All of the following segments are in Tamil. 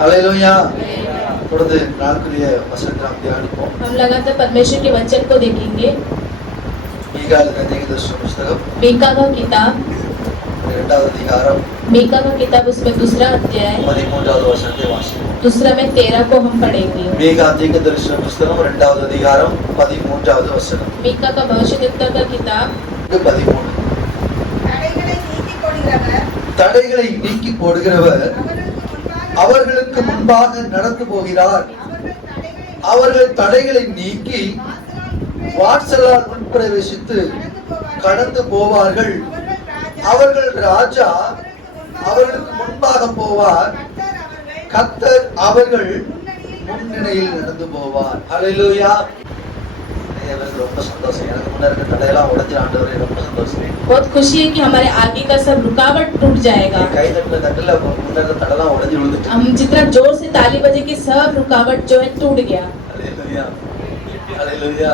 हालेलुया। தொடர்ந்து நாளுக்குரிய வசனத்தை நாம் தியானிப்போம். हम लगातार परमेश्वर के वचन को देखेंगे। मीका नबी का पुस्तक मीका का किताब, இரண்டாவது அதிகாரம் मीका का किताब उसमें दूसरा अध्याय 13வது வசனத்தை வாசிப்போம். दूसरा में 13 को हम पढ़ेंगे। மீகா தீர்க்கதரிசன புத்தகம் இரண்டாவது அதிகாரம் 13வது வசனம். मीका का भविष्यद्वक्ता का किताब 13. தடைகளை நீக்கி போடுகிறவர் அவர்களுக்கு முன்பாக நடந்து போகிறார். அவர்கள் தடைகளை நீக்கி வாசலால் உட்பிரவேசித்து கடந்து போவார்கள். அவர்கள் ராஜா அவர்களுக்கு முன்பாக போவார். கர்த்தர் அவர்கள் முன்னணியில் நடந்து போவார். ஹல்லேலூயா. ரொம்ப சந்தோஷம். எனக்கு முன்ன இருக்க தடையெல்லாம் உடைஞ்ச ஆண்டவரே ரொம்ப சந்தோஷம். बहुत खुशी है कि हमारे आगे का सब रुकावट टूट जाएगा। கை தட்டல முன்ன இருக்க தடையெல்லாம் உடைஞ்சு விழுந்துச்சு. हम जितना जोर से ताली बजे कि सब रुकावट जो है टूट गया। ஹல்லேலூயா. ஹல்லேலூயா.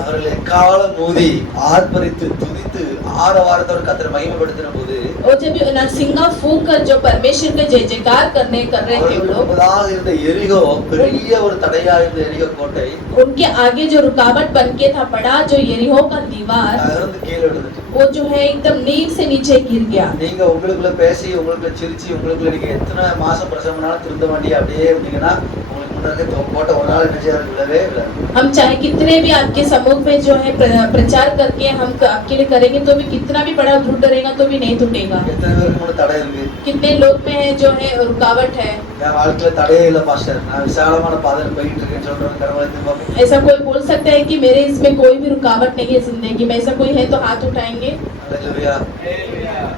அவர்கள் எக்காலம் ஊதி ஆர்ப்பரித்து துதித்து ஆரவாரத்தோடு கர்த்தரை மகிமைப்படுத்தின போது और जब नरसिंगा फूंक कर जो परमेश्वर के जय जयकार कर रहे थे वो लोग, இருந்த எரிகோ பெரிய ஒரு தடையா இருந்த எரிகோ கோட்டை उनके आगे जो रुकावट बन के था पड़ा जो यरीहो का दीवार, அதிலிருந்து கீழே விழுந்துச்சு. वो जो है एकदम नींव से नीचे गिर गया। நீங்க உங்களுக்குள்ள பேசி உங்களுக்குள்ள சிரிச்சு உங்களுக்குள்ள நீங்க எத்தனை மாசம் பிரசவம்னாலும் திருந்த வேண்டிய அப்படியே இருந்தீங்கன்னா உங்களுக்கு முன்னாடி கோட்டை ஒரு நாள் என்ன செய்யாது விழவே விழாது. हम चाहे कितने भी आपके समूह में जो है प्रचार करके हम आपके लिए करेंगे तो भी कितना भी बड़ा टूट रहेगा तो भी नहीं टूटेगा। எத்தனை பேருக்கு முன்னாடி தடை இருக்கு? कितने लोग में है जो है रुकावट है। என் வாழ்க்கையில தடையே இல்ல பாஸ்டர், நான் விசாலமான பாதையில போயிட்டு இருக்கேன்னு சொல்றேன். கரவளைத்து பார்ப்போம். ऐसा कोई बोल सकता है कि मेरे इसमें कोई भी रुकावट नहीं है जिंदगी में? ऐसा कोई है तो हाथ उठाएंगे। ஹல்லேலூயா.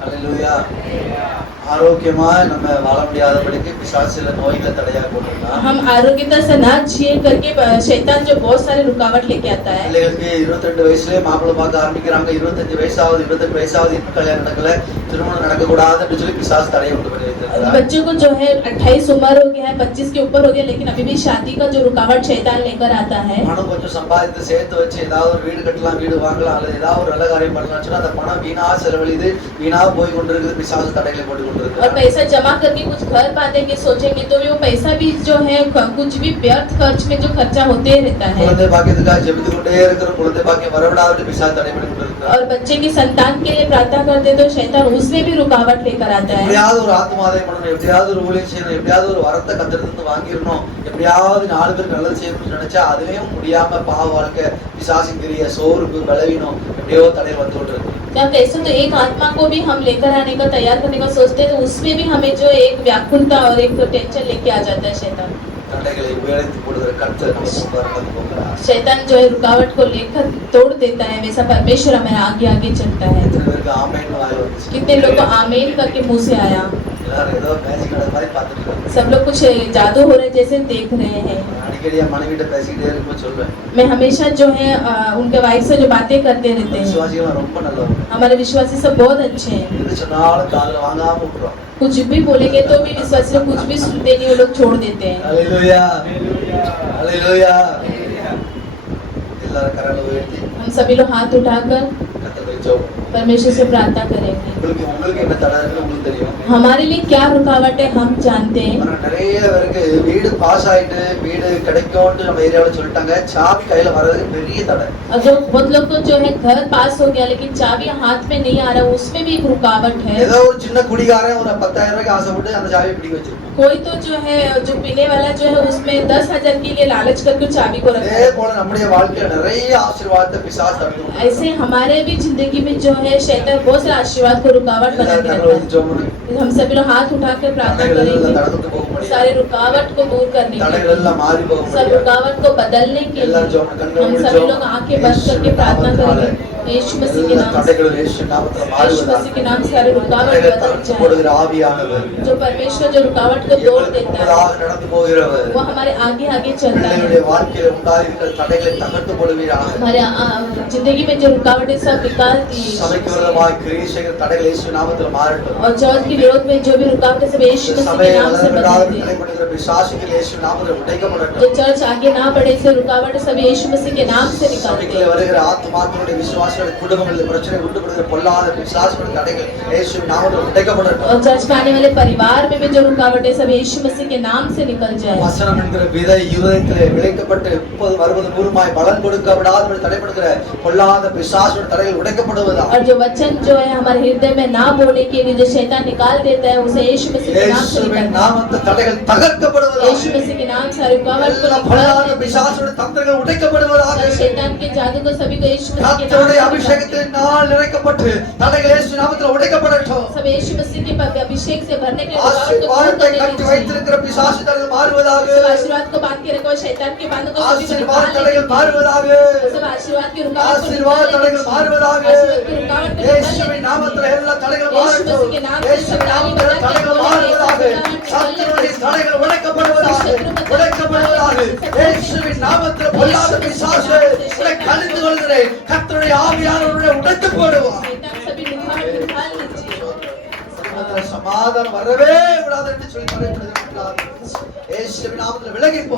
ஹல்லேலூயா. ஆரோக்கியமா நம்ம வாழ முடியாதபடிக்கு பிசாசு சில நோய்களை தடையா போட்டுருக்கான். हम आरोग्यता से ना जिए करके शैतान जो बहुत सारे रुकावट लेके आता है। பிள்ளைகளுக்கு 22 வயசுலயே மாப்பிள்ளை பார்க்க ஆரம்பிக்கிறாங்க. 25 வயசாவது 28 வயசாவது இன்னும் கல்யாணம் நடக்கல, திருமணம் நடக்க கூடாதுன்னு சொல்லி பிசாசு தடையை உண்டு பண்ணி வைத்திருக்கிறார். बच्चों को जो है 28 उम्र हो गया है, 25 के ऊपर हो गया, लेकिन अभी भी शादी का जो रुकावट शैतान लेकर आता है। பணம் கொஞ்சம் சம்பாதித்து சேர்த்து வச்சு ஏதாவது ஒரு வீடு கட்டலாம், வீடு வாங்கலாம், அல்லது ஏதாவது ஒரு நல்ல காரியம் பண்ணலாம் சொன்னா அந்த பணம் வீணா செலவழிது, வீணா போய் கொண்டிருக்குது. பிசாசு தடைகளை போட்டு கொண்டிருக்கு. और पैसा जमा करके कुछ घर बांधेंगे सोचेंगे तो वो पैसा भी जो है कुछ भी व्यर्थ खर्च में जो खर्चा होते रहता है। குழந்தை பாக்கியத்துக்காக ஜெபித்து கொண்டே இருக்கிற குழந்தை பாக்கியம் வரவிடாது பிசாசு தடை பண்ணி கொண்டிருக்கிறார். और बच्चे की संतान के लिए प्रार्थना करते तो शैतान उसमें भी रुकावट लेकर आता है। எப்படியாவது ஒரு ஆத்மாதாயம் பண்ணணும், எப்படியாவது ஒரு ஊழியம் செய்யணும், எப்படியாவது ஒரு வரத்தை கத்திரத்து வாங்கிடணும், எப்படியாவது 4 பேருக்கு நல்லது செய்யணும்னு நினைச்சா அதுவே முடியாம பாவ வாழ்க்கை, பிசாசின் கிரிய, சோர்வு, பலவீனம் எப்படியோ தடையில் வந்து கொண்டிருக்கு. क्या ऐसे तो एक आत्मा को भी हम लेकर आने का तैयार करने का सोचते हैं तो उसमें भी हमें जो एक व्याकुलता और एक टेंशन लेके आ जाता है शैतान। தடைகளை உயர்த்தி போடுகிற கர்த்தர் நமக்கு முன்பாக நடந்து போகிறார். शैतान जो है रुकावट को लेकर तोड़ देता है, वैसा परमेश्वर हमारे आगे आगे चलता है। எத்தனை பேருக்கு ஆமென் வாய் வந்துச்சு? कितने लोग को आमीन करके मुंह से आया। எல்லாரும் ஏதோ மேஜிக் நடந்த மாதிரி பார்த்துட்டு இருக்காங்க. सब लोग कुछ जादू हो रहे जैसे देख रहे हैं। அடிக்கடி என் மனைவிட்ட பேசிக்கிட்டே இருக்கும்போது சொல்வேன், मैं हमेशा जो है उनके वाइफ से जो बातें करते रहते हैं। விசுவாசிகள் ரொம்ப நல்லவங்க. हमारे विश्वासी सब बहुत अच्छे हैं। எது சொன்னாலும் காதுல வாங்காம விட்டுருவாங்க. कुछ भी बोलेंगे तो भी विश्वासी लोग कुछ भी सुनते नहीं, वो लोग छोड़ देते हैं। ஹல்லேலூயா. ஹல்லேலூயா. எல்லாரும் கரங்களை உயர்த்தி हम सभी लोग हाथ उठाकर கர்த்தரை ஜெபம். परमेश्वर से प्रार्थना करेंगे। உங்களுக்கு என்ன தடை இருக்குன்னு உங்களுக்கு தெரியும். हमारे लिए क्या रुकावट है हम जानते हैं। ஆனா நிறைய பேருக்கு வீடு பாஸ் ஆயிட்டு வீடு கிடைக்கும்னு நம்ம ஏரியாவுல சொல்லிட்டாங்க, சாவி கையில வர்றது பெரிய தடை. और जो बहुत लोग को जो है घर पास हो गया लेकिन चाबी हाथ में नहीं आ रहा, उसमें भी एक रुकावट है। ஏதோ ஒரு சின்ன குடிகாரன் ஒரு 10,000 ரூபாய்க்கு ஆசைப்பட்டு அந்த சாவியை பிடிக்க வச்சிருப்பான். कोई तो जो है जो पीने वाला जो है उसमें 10,000 के लिए लालच करके चाबी को रखा அதே है। போல நம்முடைய வாழ்க்கையில நிறைய ஆசீர்வாதத்தை பிசாசு தடுக்கும். ऐसे हमारे भी जिंदगी में जो है शैतान बहुत सारे आशीर्वाद को रुकावट बना के रखा है। हम सभी लोग हाथ उठाकर प्रार्थना करेंगे सारे रुकावट को दूर करने के लिए, सब रुकावट को बदलने के लिए। हम सभी लोग आंखें बंद करके प्रार्थना करेंगे यीशु मसीह के नाम से। यीशु मसीह के नाम से सारे रुकावट बदल जाए। जो परमेश्वर जो रुकावट को तोड़ देता है वो हमारे आगे आगे चलता है। हमारे जिंदगी में जो रुकावट है सब निकाल दी। और चर्च के विरोध में जो भी रुकावट है सब यीशु मसीह के नाम से बदल दी। जो चर्च आगे ना बढ़े से रुकावट है सब यीशु मसीह के नाम से निकाल दी। இருக்கிற பொல்லாத பிசாசுடைய தடைகள் இயேசுவின் நாமத்தில் உடைக்கப்படட்டும். और चर्च में आने वाले परिवार में भी जो रुकावट है सब यीशु मसीह के नाम से निकल जाए. வசனம் என்கிற விதை இருதயத்திலே விளைக்கப்பட்டு 30 60 100 பலன் கொடுக்க விடாதபடி தடைப்படுகிற பொல்லாத பிசாசுடைய தடைகள் உடைக்கப்படுவதாக. और जो वचन जो है हमारे हृदय में ना बोलने के लिए जो शैतान निकाल देता है उसे यीशु मसीह के नाम से இயேசுவின் நாமத்தில் தடைகள் தகர்க்கப்படுவதாக. यीशु मसीह के नाम से रुकावट को பொல்லாத பிசாசுடைய தந்திரங்கள் உடைக்கப்படுவதாக. शैतान के जादू को सभी को यीशु मसीह के नाम கர்த்தருடைய அபிஷேகத்தினால் நிறைக்கப்பட்டு தடைகள் இயேசு நாமத்தில் உடைக்கப்படட்டும். सब यीशु मसीह के अभिषेक से भरने के लिए ஆசீர்வாதத்தை கட்டி வைத்திருக்கிற பிசாசு தடைகள் மாறுவதாக. आशीर्वाद को बांध के रखो शैतान के बांधों को ஆசீர்வாத தடைகள் மாறுவதாக. सब आशीर्वाद की रुकावट ஆசீர்வாத தடைகள் மாறுவதாக. இயேசுவின் நாமத்தில் எல்லா தடைகளும் மாறட்டும். இயேசுவின் நாமத்தில் தடைகள் மாறுவதாக. சத்துருடைய தடைகள் உடைக்கப்படுவதாக. உடைக்கப்படுவதாக. இயேசுவின் நாமத்தில் பொல்லாத பிசாசு உன்னை கடிந்து கொள்கிறேன். கர்த்தருடைய ஆவியானவருடைய உடைத்து போடுவார். சமாதானம் வரவே விடாது என்று சொல்லி மறைப்படுகிறார். இயேசுவின் நாமத்தில் விலகி போ.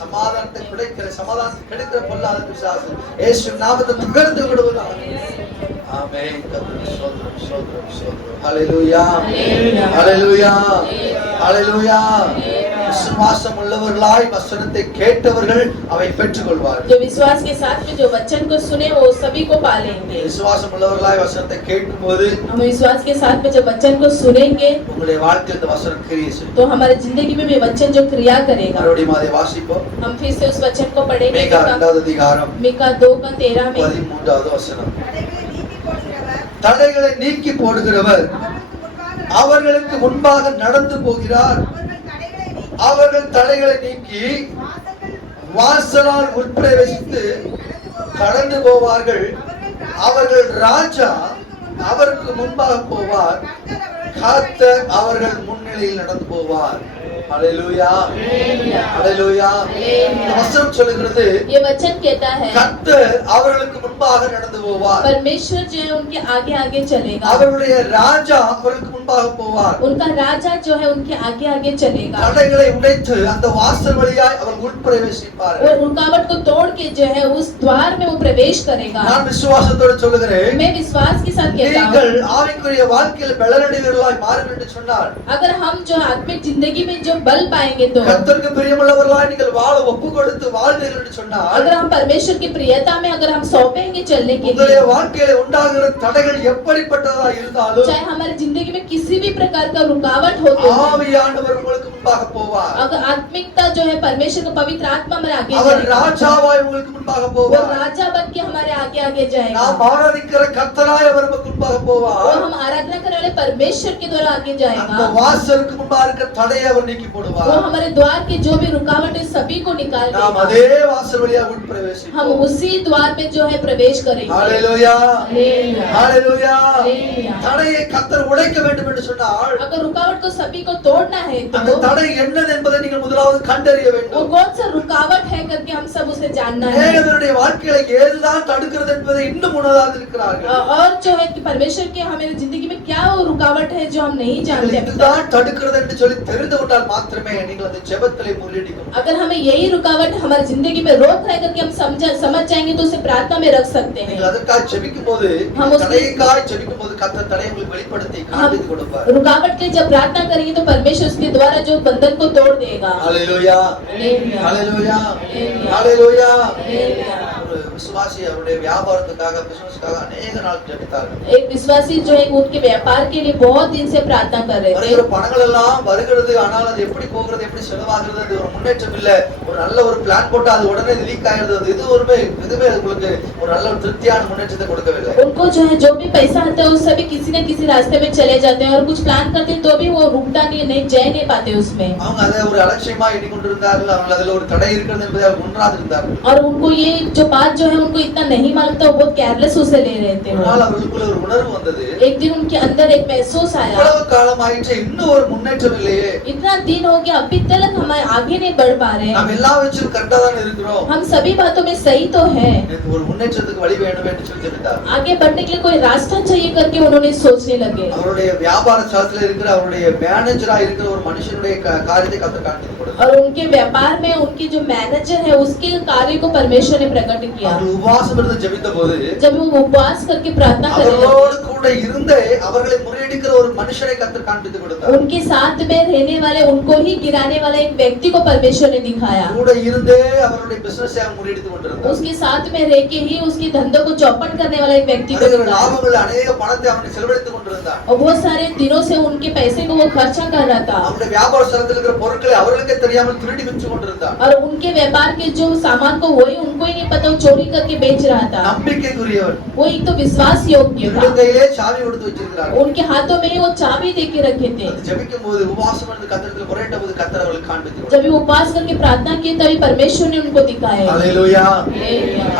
சமாதானத்தை கிடைக்கிற சமாதானத்தை கிடைக்கிற பொல்லாத பிசாசு இயேசுவின் நாமத்தை தகர்த்து விடுவதாக. ஆமென். கர்த்தருக்கு ஸ்தோத்திரம், ஸ்தோத்திரம், ஸ்தோத்திரம். ஹல்லேலூயா, ஹல்லேலூயா, ஹல்லேலூயா. விசுவாசம் உள்ளவர்களாய் வசனத்தை கேட்டவர்கள் அவை பெற்றுக்கொள்வார்கள். जो विश्वास के साथ में जो वचन को सुने वो सभी को पालेंगे. விசுவாசம் உள்ளவர்களாய் வசனத்தை கேட்கும்போது हम विश्वास के साथ में जब वचन को सुनेंगे உங்களுடைய வாழ்க்கையில் இந்த வசனம் கிரியை செய்யும். तो हमारी जिंदगी में भी वचन जो क्रिया करेगा. மறுபடியும் அதை வாசிப்போம். हम फिर से उस वचन को पढ़ेंगे. மீகா 2வது அதிகாரம் मीका 2:13 में 13வது வசனம். தடைகளை நீக்கி போடுகிறவர் அவர்களுக்கு முன்பாக நடந்து போகிறார். அவர்கள் தடைகளை நீக்கி வாசலால் உட்பிரவேசித்து கடந்து போவார்கள். அவர்கள் ராஜா அவருக்கு முன்பாக போவார். கர்த்தர் அவர்கள் முன்னிலையில் நடந்து போவார். ஹல்லேலூயா, ஹல்லேலூயா. இந்த வசனம் சொல்லுகிறது ये वचन कहता है கர்த்தர் அவர்களுக்கு முன்பாக நடந்து போவார். परमेश्वर जो है उनके आगे आगे चलेगा. அவருடைய ராஜா அவர்களுக்கு முன்பாக போவார். उनका राजा जो है उनके आगे आगे चलेगा. தடைகளை உடைத்து அந்த வாசல் வழியாய் அவர் உட்பிரவேசிப்பார். वो रुकावट को तोड़ के जो है उस द्वार में वो प्रवेश करेगा. நான் விசுவாசத்தோடு சொல்லுகிறேன், मैं विश्वास के साथ कहता நீங்கள் हूँ ஆவிக்குரிய வாழ்க்கையில் பலனடைவர்களாய் மாறுங்கள் என்று சொன்னார். अगर हम जो आत्मिक जिंदगी में जो बल पाएंगे तो கர்த்தருக்கு பிரியமுள்ளவர்களாய் நீங்கள் வாழ ஒப்பு கொடுத்து வாழ்வீர்கள் என்று சொன்னார். अगर हम परमेश्वर की प्रियता में अगर हम सौंपेंगे चलने के உங்களுடைய लिए வாழ்க்கையில உண்டாகிற தடைகள் எப்படிப்பட்டதா இருந்தாலும் चाहे हमारी जिंदगी में किसी भी प्रकार का रुकावट हो तो ஆவியானவர் உங்களுக்கு முன்பாக போவார். अगर आत्मिकता जो है परमेश्वर का पवित्र आत्मा हमारे आगे அவர் जाएगा. ராஜாவாய் உங்களுக்கு முன்பாக वो போவார். राजा बन के हमारे आगे आगे जाएगा. நாம் ஆராதிக்கிற கர்த்தராய் அவர் நமக்கு முன்பாக वो போவார். हम आराधना करने वाले परमेश्वर के द्वारा आगे அந்த जाएगा. வாசலுக்கு முன்பாக இருக்கிற தடையை அவர் நீக்கி वो போடுவார். हमारे द्वार के जो भी रुकावट है सभी को निकाल நாம் देगा. அதே வாசல் வழியாக हम உட்பிரவேசிப்போம். उसी द्वार में जो है प्रवेश करेंगे. ஹல்லேலூயா, हालेलुया. ஹல்லேலூயா. हालेलुया. தடையை கர்த்தர் உடைக்க வேண்டும் என்று சொன்னால் अगर रुकावट को सभी को तोड़ना है அந்த तो தடை என்னது என்பதை நீங்கள் முதலாவது கண்டறிய वो வேண்டும். कौन सा रुकावट है करके हम सब उसे जानना है. தேவனுடைய வாழ்க்கையில ஏதுதான் தடுக்கிறது என்பதை இன்னும் உணராது இருக்கிறார்கள். और जो है कि परमेश्वर के हमारी जिंदगी में क्या वो रुकावट है जो हम नहीं जानते. இதுதான் தடுக்கிறது என்று சொல்லி தெரிந்து கொண்டால் மாத்திரமே நீங்கள் அந்த ஜெபத்திலே முறியடிக்கும். अगर हमें यही रुकावट हमारी जिंदगी में रोक रहा है करके हम समझ जाएंगे तो उसे प्रार्थना में रख सकते हैं. நீங்கள் அதற்காக ஜெபிக்கும் போது हम उसके- தடைக்காக ஜெபிக்கும் போது கர்த்தர் தடையை உங்களுக்கு வெளிப்படுத்தி காண்பித்து கொடுப்பார். रुकावट के जब प्रार्थना करेंगे तो परमेश्वर उसके द्वारा जो बंधन को तोड़ देगा. ஹல்லேலூயா, हालेलुया. ஹல்லேலூயா, हालेलुया. ஹல்லேலூயா. हालेलुया. ஒரு விசுவாசி அவருடைய வியாபாரத்துக்காக பிசினஸ்க்காக अनेक நாள் ஜெபித்தார்கள். एक विश्वासी जो है उनके व्यापार के लिए बहुत दिन से प्रार्थना कर रहे வருகிற थे. பணங்கள் எல்லாம் வருகிறது, ஆனால் அது எப்படி போகிறது, எப்படி செலவாகிறது, அது ஒரு முன்னேற்றம் இல்ல. ஒரு நல்ல ஒரு பிளான் போட்டு அது உடனே லீக் ஆயிடுது. அது இதுவே உங்களுக்கு ஒரு நல்ல ஒரு திருப்தியான முன்னேற்றத்தை கொடுக்கவில்லை. उनको जो है जो भी पैसा आता है उस सभी किसी न किसी रास्ते में चले जाते हैं और कुछ प्लान करते हैं तो भी वो रुकता नहीं जय नहीं पाते उसमें. அவங்க அதை ஒரு அலட்சியமா எண்ணிக்கொண்டிருந்தார்கள். அவங்க அதுல ஒரு தடை இருக்கிறது என்பதை அவர் உணராதிருந்தார்கள். और उनको ये जो बात जो है उनको इतना नहीं मालूम था, वो बहुत केयरलेस उसे ले रहे थे. ஒரு நாள் அவர்களுக்குள்ள ஒரு உணர்வு வந்தது. एक दिन उनके अंदर एक महसूस आया, இவ்வளவு காலம் ஆயிற்று, இன்னும் ஒரு முன்னேற்றம் இல்லையே. इतना दिन हो गया अभी तक हम आगे नहीं बढ़ पा रहे நாம் हैं. எல்லா வச்சும் கரெக்டா தான் இருக்கிறோம். हम सभी बातों में सही तो है, எனக்கு ஒரு முன்னேற்றத்துக்கு வழி வேணும் என்று சொல்லி ஜெபித்தார். आगे बढ़ने के लिए कोई रास्ता चाहिए करके उन्होंने सोचने लगे. அவருடைய வியாபார ஸ்தலத்துல இருக்கிற அவருடைய மேனேஜரா இருக்கிற ஒரு மனுஷனுடைய காரியத்தை கர்த்தர் காண்பித்து கொடுத்தார். और उनके व्यापार में उनके जो मैनेजर है उसके कार्य को परमेश्वर ने प्रकट किया. அவர்கள் உபவாசம் இருந்து ஜெபித்தபோது जब वो उपवास करके प्रार्थना करने लगे, அவர்களோடு கூட இருந்தே அவர்களை முறியடிக்கிற ஒரு மனுஷனை கர்த்தர் காண்பித்து கொடுத்தார். उनके साथ में रहने वाले, उनको ही गिराने वाला एक व्यक्ति को परमेश्वर ने दिखाया। கூட இருந்தே அவருடைய பிசினஸ் முறியடித்து கொண்டிருந்தார். उसके साथ में रह के ही उसके धंधे को चौपट करने वाला एक व्यक्ति को दिखाया। லாபங்கள் अनेक பணத்தை அவன் செலவழித்துக் கொண்டிருந்தான். और बहुत सारे दिनों से उनके पैसे को वो खर्चा कर रहा था, அவருடைய வியாபார ஸ்தலத்தில் இருக்கிற பொருட்களை அவர்களுக்கே தெரியாமல் திருடி விற்று கொண்டிருந்தான். और उनके व्यापार के जो सामान को वही उनको ही नहीं पता, वो चोरी करके बेच रहा था। நம்பிக்கைக்குரியவன். वो एक तो विश्वास योग्य था, கையிலே சாவி கொடுத்து வச்சிருக்கிறார். उनके हाथों में ही वो चाबी दे के रखे थे। ஜெபிக்கும்போது உபவாசம் இருந்து கர்த்தருக்கு முறையிட்டபோது கர்த்தர் அவர்களுக்கு காண்பித்து கொடுத்தார். जब वो उपवास करके प्रार्थना की तभी परमेश्वर ने उनको दिखाया। Hallelujah,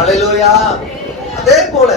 hallelujah. அதே போல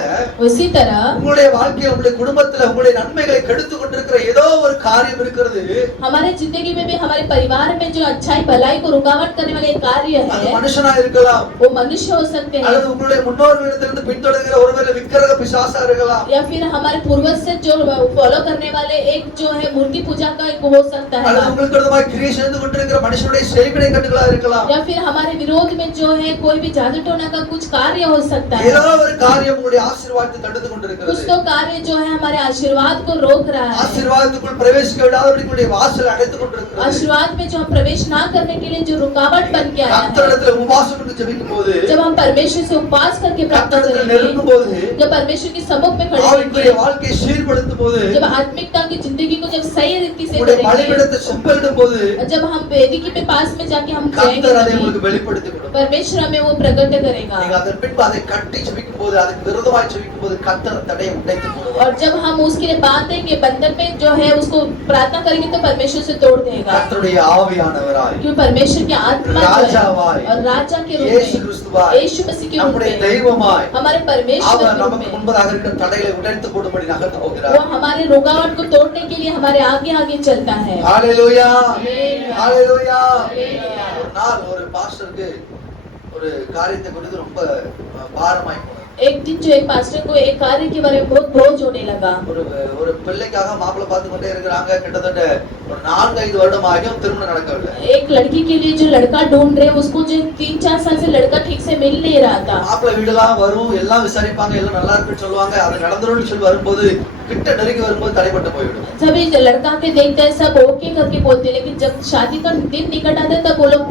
उसी तरह உங்களுடைய வாழ்க்கையில் உங்களுடைய குடும்பத்தில் உங்களுடைய நன்மைகளை கெடுத்துக் கொண்டிருக்கிற ஏதோ ஒரு காரியம் இருக்கிறது. हमारे जिंदगी में भी, हमारे परिवार में जो अच्छाई भलाई को रुकावट करने वाले कार्य அது है, மனுஷனா இருக்கலாம், वो मनुष्य हो सकते हैं, அல்லது உங்களுடைய முன்னோர்களிடத்திலிருந்து பின்தொடர்கிற ஒருவேளை விக்கிரக பிசாசா இருக்கலாம், या फिर हमारे पूर्वज से जो फॉलो करने वाले एक जो है मूर्ति पूजा का एक हो सकता है, அல்லது உங்களுக்கு விரோதமாய் கிரியை செய்து கொண்டிருக்கிற மனுஷனுடைய செய்வினை கட்டுகளா இருக்கலாம். या फिर हमारे विरोध में जो है कोई भी जादू टोना का कुछ कार्य हो सकता है। ஏதோ ஒரு காரியம் உங்களுடைய ஆசீர்வாதத்தை தடுத்து கொண்டிருக்கிறது. कुछ तो कार्य जो है हमारे आशीर्वाद को रोक रहा है, ஆசீர்வாதத்துக்குள் பிரவேசிக்க விடாதபடி உங்களுடைய வாசலை அடைத்துக் கொண்டிருக்கிறது. आशीर्वाद में जो हम प्रवेश ना करने के लिए जो रुकावट बन के आया है। கர்த்தரிடத்தில் உபவாசம் இருந்து ஜெபிக்கும்போது, जब हम परमेश्वर से उपवास करके प्रार्थना கர்த்தரிடத்தில் करेंगे, நெருங்கும்போது, जब परमेश्वर के सम्मुख में खड़े ஆவிக்குரிய होंगे, வாழ்க்கையை சீர்படுத்தும் போது, जब आत्मिकता की जिंदगी को जब सही रीति से உங்களுடைய करेंगे, பலிபீடத்தை செப்பலிடும் போது जब हम वेदिकी पे पास में जाके हम கர்த்தர் அதை जाएंगे, உங்களுக்கு வெளிப்படுத்தி கொடுப்பார். परमेश्वर हमें वो प्रकट करेगा। நீங்க அதன் பின்பு அதை கட்டி ஜெபிக்கும் போது, அதுக்கு விரோதமாய் ஜெபிக்கும் போது கர்த்தர் தடையை உடைத்து போடுவார். और जब हम उसके लिए बांधेंगे बंधन में जो है उसको प्रार्थना करेंगे तो परमेश्वर से तोड़ देगा, கர்த்தருடைய ஆவியானவராய், क्योंकि परमेश्वर की आत्मा जो ராஜாவாய், है और राजा के रूप இயேசு में, கிறிஸ்துவாய், यीशु मसीह के रूप நம்முடைய में, தெய்வமாய் हमारे परमेश्वर அவர் के रूप நமக்கு में, முன்பதாக இருக்கிற தடைகளை உடைத்து போடும்படி நகர்ந்து वो போகிறார். हमारे रुकावट को तोड़ने के लिए हमारे आगे आगे चलता है। ஹalleluya, हालेलुया, ஹalleluya. हालेलुया। ஒரு நாள் ஒரு பாஸ்டருக்கு ஒரு காரியத்தை குறித்து ரொம்ப பாரமாய் போனது. एक दिन जो एक पास्टर को एक कार्य के बारे में बहुत बोझ होने लगा। ஒரு பிள்ளைக்காக மாப்பிள்ளை பார்த்து கொண்டே இருக்கிறாங்க. கிட்டத்தட்ட ஒரு 4-5 வருடம் ஆகியும் திருமணம் நடக்கவில்லை. एक लड़की के लिए जो लड़का ढूंढ रहे उसको जो 3-4 साल से लड़का ठीक से मिल नहीं रहा था। மாப்பிள்ளை வீடெல்லாம் வரும், எல்லாம் விசாரிப்பாங்க, எல்லாம் நல்லா இருக்குன்னு சொல்லுவாங்க. அது நடந்துரும்னு சொல்லி வரும்போது கிட்ட நெருங்கி வரும்போது தடைப்பட்டு போய்விடும். सभी लड़का के देखते हैं, सब ओके करके बोलते हैं, लेकिन जब शादी का दिन निकट आता है तब वो लोग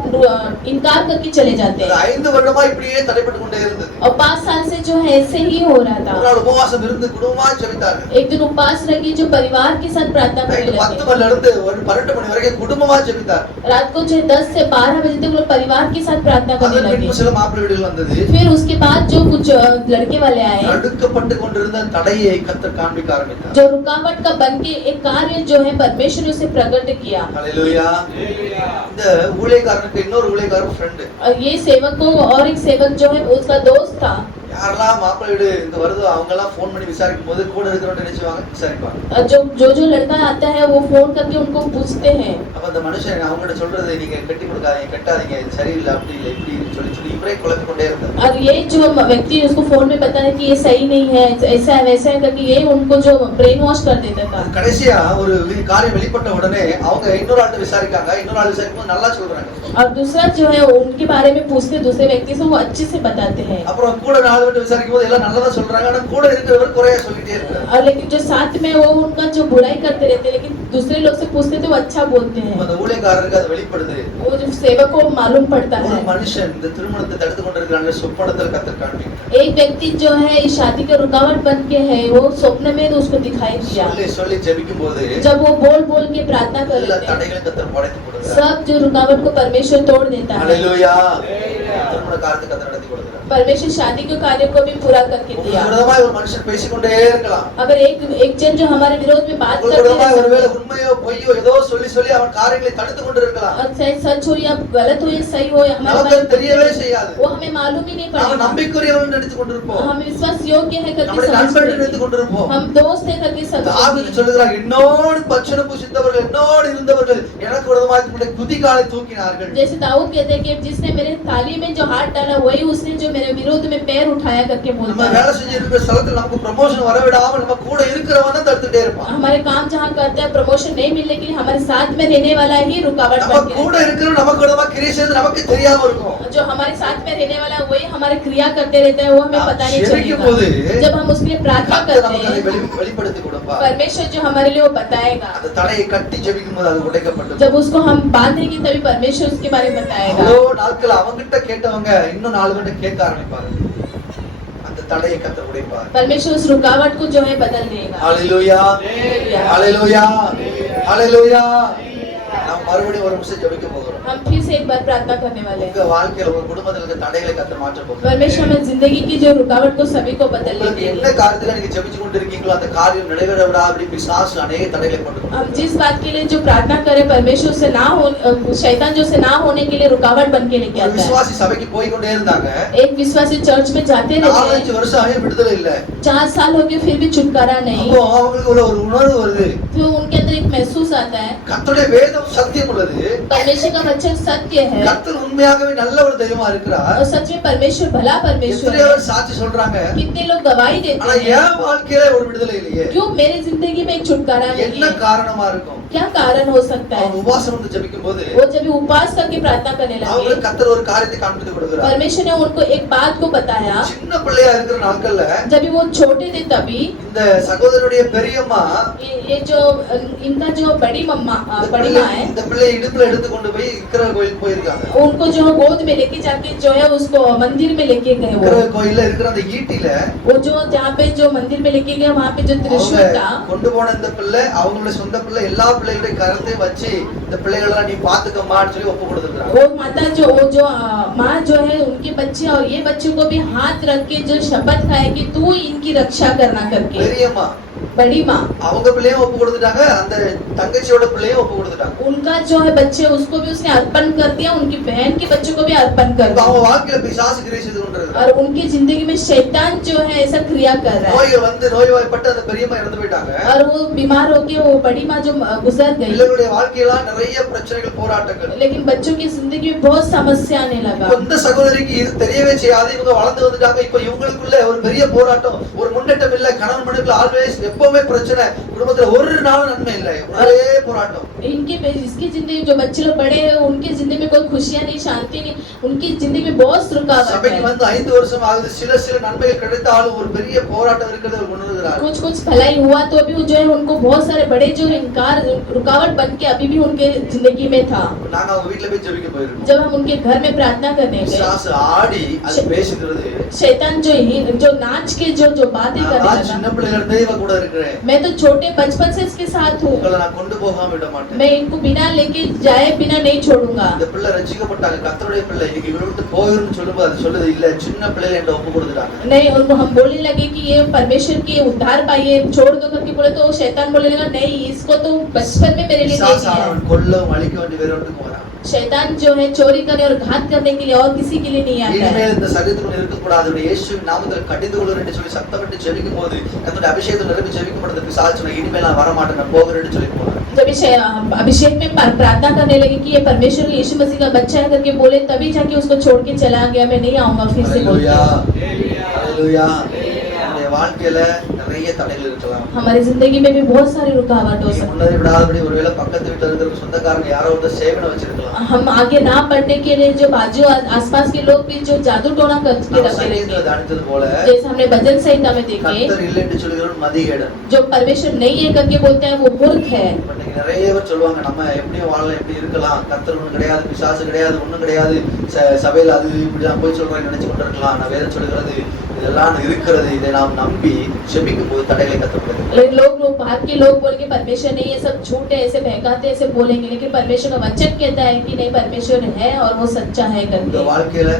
इनकार करके चले जाते हैं। 5 வருடமா இப்படியே தடைப்பட்டு கொண்டே இருந்தது. और 5 साल से जो है ऐसे ही हो रहा था। ஒரு நாள் உபவாசம் இருந்து குடும்பமா ஜெபித்தார்கள். एक दिन उपवास रखी, जो परिवार के साथ प्रार्थना करने நைட் 10 लगे। மணில இருந்து 12 மணி வரைக்கும் குடும்பமா ஜெபித்தார். रात को जो 10 से 12 बजे तक लोग परिवार के साथ प्रार्थना करने அதன் लगे। பின்பு சில மாப்பிள்ளை வீடுகள் வந்தது. फिर उसके बाद जो कुछ लड़के वाले आए, நடுக்கப்பட்டு கொண்டிருந்த தடையை கர்த்தர் காண்பிக்க ஆரம்பித்தார். जो रुकावट का बन के एक कार्य जो है परमेश्वर ने उसे प्रकट किया। हालेलुया. இந்த ஊழியக்காரனுக்கு இன்னொரு ஊழியக்காரன் ஃப்ரெண்ட். और ये सेवक को और एक सेवक जो है उसका दोस्त था। யாரெல்லாம் மாப்பிள்ளை வீடு இங்க வருதோ அவங்க எல்லாம் ஃபோன் பண்ணி விசாரிக்கும் போது கூட இருக்கிறவங்க நினைச்சுவாங்க விசாரிப்பாங்க. जो लड़का आता है वो फोन करके उनको पूछते हैं। அப்ப அந்த மனுஷன் அவங்ககிட்ட சொல்றது, நீங்க கட்டி கொடுக்காதீங்க, கட்டாதீங்க, இது சரியில்லை, அப்படி இல்லை, இப்படி சொல்லி சொல்லி இவரே குழப்பிக் கொண்டே இருந்தார். और ये जो व्यक्ति उसको फोन में पता है कि ये सही नहीं है, ऐसा है वैसा है करके ये उनको जो ब्रेन वॉश कर देता था। கடைசியா ஒரு காரியம் வெளிப்பட்ட உடனே அவங்க இன்னொரு ஆள்கிட்ட விசாரிக்காங்க. இன்னொரு ஆள் விசாரிக்கும் நல்லா சொல்றாங்க. और दूसरा जो है उनके बारे में पूछते दूसरे व्यक्ति से, वो अच्छे से बताते हैं। அப்புறம் கூட 4 பேர் விசாரிக்கும் போது எல்லாம் நல்லதா சொல்றாங்க. ஆனா கூட இருக்கிறவர் குறையா சொல்லிட்டே இருக்காரு. और लेकिन जो साथ में वो उनका जो बुराई करते रहते हैं, लेकिन दूसरे लोग से पूछते तो वो अच्छा बोलते हैं। அந்த ஊழியக்காரருக்கு அது வெளிப்படுது. वो जो सेवक को मालूम पड़ता ஒரு है, மனுஷன் இந்த திருமணத்தை தடுத்து கொண்டிருக்கிறான் சொப்பனத்தில் கர்த்தர் காண்பிக்கிறார். एक व्यक्ति जो है इस शादी का रुकावट बन के है, वो स्वप्न में उसको दिखाई दिया। சொல்லி சொல்லி ஜெபிக்கும் போது जब वो बोल बोल के प्रार्थना எல்லா करते हैं, தடைகளை கர்த்தர் உடைத்து போடுகிறார். सब जो रुकावट को परमेश्वर तोड़ देता है। ஹalleluya. திருமண காரியத்தை கர்த்தர் நடத்தி கொடுக்கிறார். परमेश्वर शादी के कार्य को भी पूरा करके दिया। விரோதமாய் ஒரு மனுஷன் பேசிக்கொண்டே இருக்கலாம். अगर एक जन जो हमारे विरोध में बात करते விரோதமாய் हैं, ஒருவேளை உண்மையோ பொய்யோ ஏதோ சொல்லி சொல்லி அவன் காரியங்களை தடுத்து கொண்டிருக்கலாம். और चाहे सच हो या गलत हो या सही हो, हमारे நமக்கு बारे में தெரியவே செய்யாது. वो हमें मालूम ही नहीं நாம पड़ेगा। நம்பிக்கையுள்ளவர்கள் நினைத்துக் கொண்டிருப்போம். हम विश्वास योग्य है करके நம்முடைய நண்பர்கள் समझते நினைத்துக் हैं, கொண்டிருப்போம். हम दोस्त है करके தாவீது समझते हैं। சொல்லுகிறார், என்னோடு பச்சனை பூசித்தவர்கள், என்னோடு இருந்தவர்கள் எனக்கு விரோதமாய் துதிகாலை தூக்கினார்கள். जैसे दाऊद कहते हैं कि जिसने मेरे थाली में जो हाथ डाला वही उसने जो मेरे विरोध में पैर उठाया करके நம்ம बोलता வேலை है। செஞ்சு இருக்கிற ஸ்தலத்துல நமக்கு ப்ரமோஷன் வர விடாம நம்ம கூட இருக்கிறவன் தான் தடுத்துட்டே இருப்பான். हमारे काम जहाँ करते हैं प्रमोशन नहीं मिलने के लिए हमारे साथ में रहने वाला ही रुकावट நம்ம बन के கூட रहता है। இருக்கிற நமக்கு கூடமா கிரியை செய்யறது நமக்கு தெரியாம இருக்கும். जो हमारे साथ में रहने वाला है, वही हमारे क्रिया करते रहते हैं, वो हमें पता नहीं ஜெபிக்கும் போது चलेगा। जब हम उसके लिए प्रार्थना கர்த்தர் करते நமக்கு அதை हैं, வெளிப்படுத்தி கொடுப்பார். परमेश्वर जो हमारे लिए वो बताएगा। அந்த தடையை கட்டி ஜெபிக்கும் போது அது உடைக்கப்பட்டது. जब उसको हम बांधेंगे तभी परमेश्वर उसके बारे में बताएगा। அவ்வளோ நாட்கள் அவங்கிட்ட கேட்டவங்க இன்னும் 4 பேர்ட்ட கேட்க ஆரம்பிப்பாங்க. அந்த தடையை கர்த்தர் உடைப்பார். परमेश्वर उस रुकावट को जो है बदल देगा। ஹalleluya ஹalleluya ஹalleluya. நாம் மறுபடியும் ஒரு நிமிஷம் ஜெபிக்க போகிறோம். हम फिर से एक बार प्रार्थना करने वाले हैं। உங்க வாழ்க்கையில உங்க குடும்பத்துல இருக்க தடைகளை கர்த்தர் மாற்ற போகிறார். परमेश्वर हमें जिंदगी की जो रुकावट को सभी को बदलने உங்களுக்கு के என்ன लिए, காரியத்துல நீங்க ஜெபிச்சு கொண்டிருக்கீங்களோ அந்த காரியம் நிறைவேற விடாதபடி பிசாசு अनेक தடைகளை போட்டு हम जिस बात के लिए जो प्रार्थना करें परमेश्वर से ना हो, शैतान जो से ना होने के लिए रुकावट बन के लेके ஒரு आता है। விசுவாசி சபைக்கு போய் கொண்டே இருந்தாங்க. एक विश्वासी चर्च में जाते रहते 4-5 हैं, வருஷம் ஆகியும் விடுதலை இல்ல. 4 साल हो गए फिर भी छुटकारा नहीं। அப்போ அவங்களுக்கு ஒரு உணர்வு வருது. तो उनके अंदर एक महसूस आता है, கர்த்தருடைய வேதம் சத்தியம் உள்ளது. परमेश्वर का वचन सत्य है கர்த்தர் உண்மையாகவே நல்ல ஒரு தெய்வமா இருக்கிறார். और सच में परमेश्वर भला परमेश्वर எத்தனையோ है। பேர் சாட்சி சொல்றாங்க. कितने लोग गवाही ஆனா देते हैं, என் வாழ்க்கையில ஒரு விடுதலை இல்லையே. क्यों मेरी जिंदगी में एक छुटकारा नहीं என்ன है? காரணமா இருக்கும்? क्या कारण हो सकता அவங்க है? உபவாசம் வந்து ஜெபிக்கும் போது वो जब भी उपवास करके प्रार्थना करने அவங்களுக்கு लगे, கர்த்தர் ஒரு காரியத்தை காண்பித்து கொடுக்கிறார். परमेश्वर ने उनको एक बात को बताया। சின்ன பிள்ளையா இருக்கிற நாட்கள்ல जब भी वो छोटे थे तभी இந்த சகோதரனுடைய பெரியம்மா ये जो इनका जो बड़ी माँ है, இந்த பிள்ளை இடுப்புல எடுத்து கொண்டு போய் இக்கிற கோயிலுக்கு போயிருக்காங்க. उनको जो गोद में लेके जाके जो है उसको मंदिर में लेके गए। இக்கிற கோயில்ல இருக்கிற அந்த ஈட்டில वो जो जहाँ पे जो मंदिर में लेके गए, वहाँ पे जो त्रिशूल அவங்க था, கொண்டு போன இந்த பிள்ளை அவங்களோட சொந்த பிள்ளை எல்லா பிள்ளைகளுடைய கரத்தை வச்சு இந்த பிள்ளைகளெல்லாம் நீ பாத்துக்கமான்னு சொல்லி ஒப்பு கொடுத்துருக்காங்க. वो माता वो जो माँ जो है उनके बच्चे और ये बच्चों को भी हाथ रख के जो शपथ खाए कि तू इनकी रक्षा करना करके। பெரியம்மா बड़ी माँ அவங்க பிள்ளையும் ஒப்பு கொடுத்துட்டாங்க, அந்த தங்கச்சியோட பிள்ளையும் ஒப்பு கொடுத்துட்டாங்க. उनका जो है बच्चे उसको भी उसने अर्पण कर दिया, उनकी बहन के बच्चों को भी अर्पण कर இப்ப दिया। அவங்க வாழ்க்கையில பிசாசு கிரியை செய்து கொண்டிருக்காங்க. और उनकी जिंदगी में शैतान जो है ऐसा क्रिया कर रहा है நோய்கள் வந்து நோய்வாய்ப்பட்டு அந்த பெரியம்மா இறந்து போயிட்டாங்க. और वो बीमार होके वो बड़ी माँ जो गुजर गई। பிள்ளைகளுடைய வாழ்க்கையில நிறைய பிரச்சனைகள் போராட்டங்கள். लेकिन बच्चों की जिंदगी में बहुत समस्या आने लगा। இந்த சகோதரிக்கு இது தெரியவே செய்யாது, இவங்க வளர்ந்து வந்துட்டாங்க. இப்ப இவங்களுக்குள்ள ஒரு பெரிய போராட்டம், ஒரு முன்னேற்றம் இல்ல. கணவன் மனைவிக்குள்ள ஆல்வேஸ் எப்பவுமே பிரச்சனை, குடும்பத்துல ஒரு நாள் நன்மை இல்லை, ஒரே போராட்டம். इसकी जिंदगी जो बच्चे लोग बड़े हैं उनकी जिंदगी में कोई खुशियां नहीं, शांति नहीं, उनकी जिंदगी में बहुत रुकावट சபைக்கு है। வந்து 5 வருஷம் ஆகுது, சில நன்மைகள் கிடைத்தாலும் ஒரு பெரிய போராட்டம் இருக்கிறது அவர் உணர்கிறார். कुछ भलाई हुआ तो भी जो है उनको बहुत सारे बड़े जो इनकार रुकावट बन के अभी भी उनके जिंदगी में था। நாங்க அவங்க வீட்ல போய் ஜெபிக்க போயிருக்கோம். जब हम उनके घर में प्रार्थना करने गए, பிசாசு ஆடி அது பேசுகிறது. शैतान जो नाच के जो बातें करने நான் लगा, சின்ன பிள்ளைல இருந்தே இவ கூட இருக்கிறேன், मैं तो छोटे बचपन से इसके साथ हूँ, உங்களை நான் கொண்டு போகாம விட மாட்டேன். मैं इनको बिना लेके जाए बिना नहीं छोड़ूंगा। இந்த பிள்ளை ரட்சிக்கப்பட்டாங்க, கர்த்தருடைய பிள்ளை. இன்னைக்கு இவரை விட்டு போயிருன்னு சொல்லும்போது அது சொல்லுது இல்ல, சின்ன பிள்ளைல என்ன ஒப்பு கொடுத்துட்டாங்க. नहीं, उनको हम बोलने लगे कि ये परमेश्वर की उद्धार पाइए, छोड़ दो करके बोले तो शैतान बोलने लगा नहीं, इसको तो बचपन में मेरे लिए नहीं பிசாசு दिया है। அவன் கொல்லவும் அழிக்க வேண்டிய வேற ஒன்றுக்கு வரான். शैतान जो है चोरी करने और घात करने के लिए और किसी के लिए नहीं आता है। இனிமேல் இந்த சரீரத்துக்குள்ள இருக்கக்கூடாது, இயேசுவின் நாமத்தில் கடிந்து கொள்கிறேன் என்று சொல்லி சத்தமிட்டு ஜெபிக்கும் போது கர்த்தருடைய அபிஷேகத்தில் நிரம்பி ஜெபிக்கப்படுறது பிசாசு சொன்ன இனிமேல் நான் வரமாட்டேன், நான் போகிறேன்னு சொல்லி போனார். जब अभिषेक में प्रार्थना करने लगे कि ये परमेश्वर यीशु मसीह का बच्चा है करके बोले, तभी जाके उसको छोड़ के चला गया, मैं नहीं आऊंगा फिर से बोलते। ஹல்லேலூயா. நம்முடைய வாழ்க்கையில நிறைய தடைகள் இருக்கலாம். हमारी जिंदगी में भी बहुत सारी रुकावट हो நீங்க सकती முன்னேறி விடாதபடி ஒருவேளை பக்கத்து வீட்டுல இருக்கிற சொந்தக்காரங்க யாரோ ஒரு சேவனை வச்சிருக்கலாம். है। हम आगे ना बढ़ने के लिए जो बाजू आसपास के लोग भी जो जादू टोना करके நம்ம रखे சங்கீதத்துல रहेंगे, தியானித்தது போல जैसे हमने भजन संहिता में देखे, கர்த்தர் இல்லை என்று சொல்கிறவன் மதிகேடன். जो परमेश्वर नहीं है करके बोलते हैं वो मूर्ख है। இன்னைக்கு நிறைய பேர் சொல்லுவாங்க நம்ம எப்படியும் வாழலாம், எப்படி இருக்கலாம், கர்த்தர் ஒண்ணும் கிடையாது, பிசாசு கிடையாது, ஒண்ணும் கிடையாது, சபையில அது இப்படிதான் போய் சொல்றாங்க நினைச்சு கொண்டிருக்கலாம். நான் வேதம் சொல்கிறது இதெல்லாம் இருக்கிறது, இதை நாம் நம்பி செபிக்கும் போது தடைகளை கத்துப்படுது. लोग बाहर के लोग बोल के परमेश्वर नहीं, ये सब झूठ है, ऐसे बहकाते ऐसे बोलेंगे, लेकिन परमेश्वर का वचन कहता है कि नहीं, परमेश्वर है और वो सच्चा है இந்த करके। வாழ்க்கையில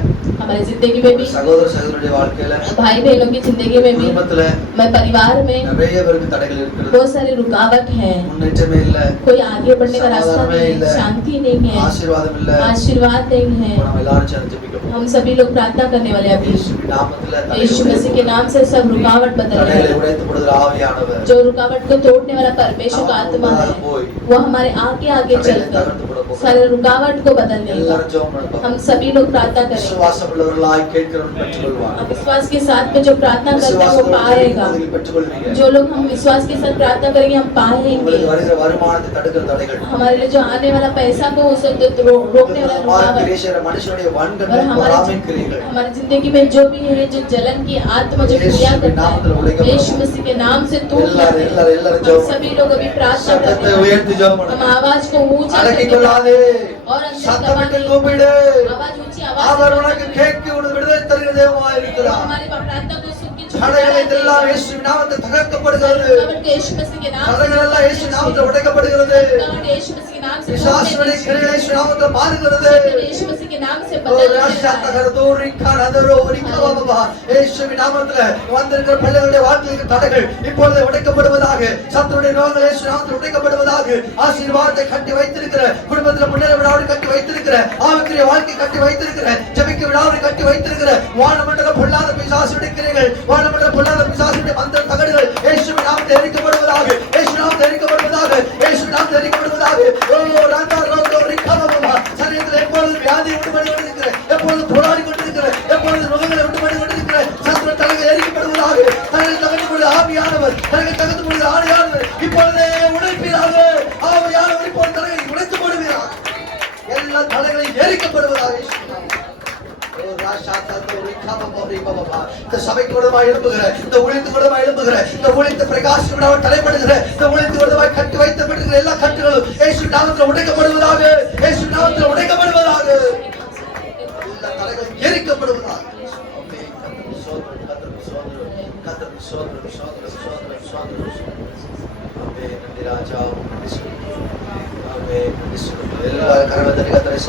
हमारी जिंदगी में भी, சகோதர சகோதரியுடைய வாழ்க்கையில भाई बहनों की जिंदगी में भी, குடும்பத்துல मैं परिवार में நிறைய பேருக்கு தடைகள் இருக்கிறது. बहुत सारी रुकावट है, முன்னேற்றமே இல்ல, कोई आगे बढ़ने का रास्ता समाधान नहीं नहीं है, है, शांति नहीं है, ஆசீர்வாதம் இல்ல. आशीर्वाद नहीं है। இப்ப நம்ம எல்லாரும் சேர்ந்து ஜெபிக்க போறோம். हम सभी लोग प्रार्थना करने वाले हैं अभी। இயேசுவின் நாமத்துல यीशु यीशु मसीह के नाम से सब रुकावट बदल தடைகளை जाएगा। உடைத்து போடுகிற ஆவியானவர் जो रुकावट को तोड़ने वाला परमेश्वर का आत्मा है वो हमारे आगे आगे चलकर सारे रुकावट को बदलने का எல்லாரும் ஜெபம் பண்ணுவோம் हम सभी लोग प्रार्थना करेंगे। விசுவாசமுள்ளவர்களாய் கேட்கிறவன் பெற்றுக்கொள்வான் हम विश्वास के साथ में जो प्रार्थना करता है वो पाएगा। பெற்றுக்கொள்வீங்க जो लोग हम विश्वास के साथ प्रार्थना करेंगे हम पाएंगे। உங்களுக்கு வருகிற வருமானத்தை தடுக்கிற தடைகள் हमारे लिए जो आने वाला पैसा को उसे रोकने वाला रुकावट மனுஷனுடைய வன்கண்கள் பொறாமை கிரியைகள் हमारी जिंदगी में जो भी है जो जलन की आत्मा जो क्रिया करता है यीशु मसीह के नाम से तोड़ எல்லாரும் எல்லாரும் हम ஜெபம் सभी लोग अभी प्रार्थना சத்தத்தை करते हैं। உயர்த்தி ஜெபம் हम பண்ணுங்க आवाज को ऊंचा அடக்கிக் करके கொள்ளாதே और अंदर சத்தமிட்டு दबाने கூப்பிடு आवाज ऊंची அவர் आवाज உனக்கு கேட்க உனக்கு விடுதலை தருகிற தேவனாய் இருக்கிறார் हमारी प्रार्थना को सुन के தடைகள் எல்லாம் இயேசுவின் நாமத்தில் தகர்க்கப்படுகிறது रुकावट के यीशु मसीह के नाम தடைகள் எல்லாம் இயேசு நாமத்தில் உடைக்கப்படுகிறது रुकावट यीशु मसीह के नाम से பிசாசுடைய கிரியைகள் இயேசு நாமத்தில் மாறுகிறது यीशु मसीह के नाम से ஓ बदल ராஷா தகர்தோரி கனதரோ ரிகவபா இயேசுவின் நாமத்தில் வந்திருக்கிற பிள்ளைகளுடைய வாழ்க்கைக்கு தடைகள் இப்பொழுது உடைக்கப்படுவதாக சத்துருடைய நோய்கள் இயேசு நாமத்தில் உடைக்கப்படுவதாக ஆசீர்வாதத்தை கட்டி வைத்திருக்கிற குடும்பத்தில் முன்னேற விடாமல் கட்டி வைத்திருக்கிற ஆவிக்குரிய வாழ்க்கை கட்டி வைத்திருக்கிற ஜெபிக்க விடாமல் கட்டி வைத்திருக்கிற வானமண்டல பொல்லாத பிசாசுடைய கிரியைகள் வானமண்டல பொல்லாத பிசாசுடைய மந்திர தகடுகள் இயேசுவின் நாமத்தில் எரிக்கப்படுவதாக இயேசு நாமத்தில் எரிக்கப்படுவதாக இயேசு நாமத்தில் எரிக்கப்படுவதாக ஓ ராண்டா ரோடோ ரிகவபா சரீரத்தில் எப்பொழுது வியாதி விடுபடி கொண்டிருக்கிற எப்பொழுது போராடி கொண்டிருக்கிற எப்பொழுது நோய்களை விடுபடி கொண்டிருக்கிற சத்துரு தலைகள் எரிக்கப்படுவதாக தலைகள் தகர்ந்து கொள்ளும் ஆவியானவர் தலைகள் தகர்ந்து கொள்ளும் ஆவியானவர் இப்பொழுதே உடைப்பீராக ஆவியானவர் இப்பொழுது தலைகளை உடைத்து போடுவீராக எல்லா தலைகளையும் எரிக்கப்படுவதாக இந்த சபைக்கு விடமாய் எழுப்புகிற இந்த ஊழியத்துக்கு விடமாய் எழுப்புகிற இந்த ஊழியத்தை பிரகாசம் விடாமல் தலைப்படுகிற இந்த ஊழியத்துக்கு விடமாய் கட்டி வைத்தப்படுகிற எல்லா கட்டுகளும் இயேசு நாமத்தில் உடைக்கப்படுவதாக இயேசு நாமத்தில் உடைக்கப்படுவதாக எல்லா தலைகளும் எரிக்கப்படுவதாக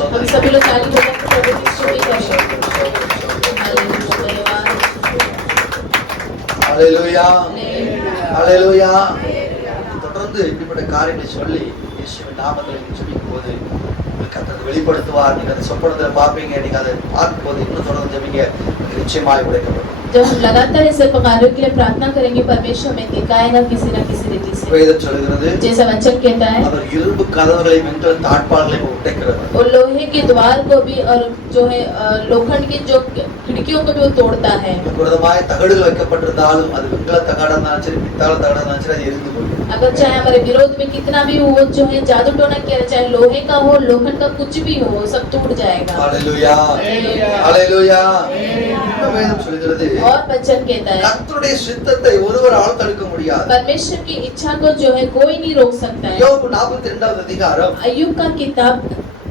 हम सभी लोग ताली बजाकर प्रभु की स्तुति ஹalleluya ஹalleluya தொடர்ந்து இப்படிப்பட்ட காரியங்களை சொல்லி இயேசுவின் நாமத்தில் ஜெபிக்கும் போது கர்த்தர் வெளிப்படுத்துவார். நீங்க அந்த சொப்பனத்துல பாப்பீங்க, நீங்க அதை பார்க்கும்போது இன்னும் தொடர்ந்து ஜெபிங்க, நிச்சயமாய் உடைக்கப்படும். जब हम लगातार ऐसे कार्यों के लिए प्रार्थना करेंगे परमेश्वर हमें दिखाएगा किसी न किसी रीति से। வேதம் சொல்கிறது जैसा वचन कहता है அவர் இரும்பு கதவுகளை வென்ற தாழ்பாள்களை உடைக்கிறவர். और लोहे के द्वार को भी और जो है लोखंड की जो खिड़कियों को भी वो तोड़ता है। விரோதமாய் தகடுகள் வைக்கப்பட்டிருந்தாலும் அது வெண்கல தகடா இருந்தாலும் சரி பித்தள தகடா இருந்தாலும் சரி அது எரிந்து போகும். अगर चाहे हमारे विरोध में कितना भी वो जो है जादू टोना किया चाहे लोहे का हो लोखंड का कुछ भी हो सब टूट जाएगा। ஹalleluya ஹalleluya வேதம் சொல்கிறது और वचन कहता है கர்த்தருடைய சித்தத்தை ஒருவரால் தடுக்க முடியாது. परमेश्वर की इच्छा को जो है कोई नहीं रोक सकता है। யோபு 42வது அதிகாரம் अय्यूब का किताब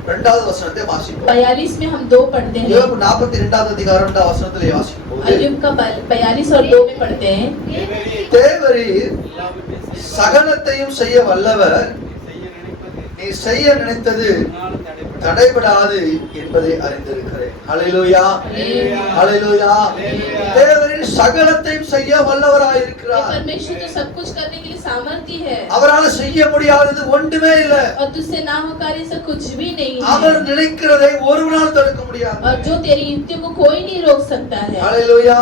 2வது வசனத்தை வாசிப்போம். 42 में हम 2 पढ़ते हैं। யோபு 42வது அதிகாரம் 2வது வசனத்திலே வாசிப்போம். अय्यूब का 42 और 2 में पढ़ते हैं। தேவரீர் சகலத்தையும் செய்ய வல்லவர், நீ செய்ய நினைத்தது தடைபடாது என்பதை அறிந்திருக்கிறேன். ஹalleluya ஹalleluya தேவரீர் சகலத்தையும் செய்ய வல்லவராய் இருக்கிறார். परमेश्वर तो सब कुछ करने के लिए सामर्थ्य है அவரால் செய்ய முடியாதது ஒன்றுமே இல்லை. और तुझसे ना हो कार्य से कुछ भी नहीं है। அவர் நினைக்கிறதை ஒருவரால் தடுக்க முடியாது. और जो तेरी युक्तियों को कोई नहीं रोक सकता है। ஹalleluya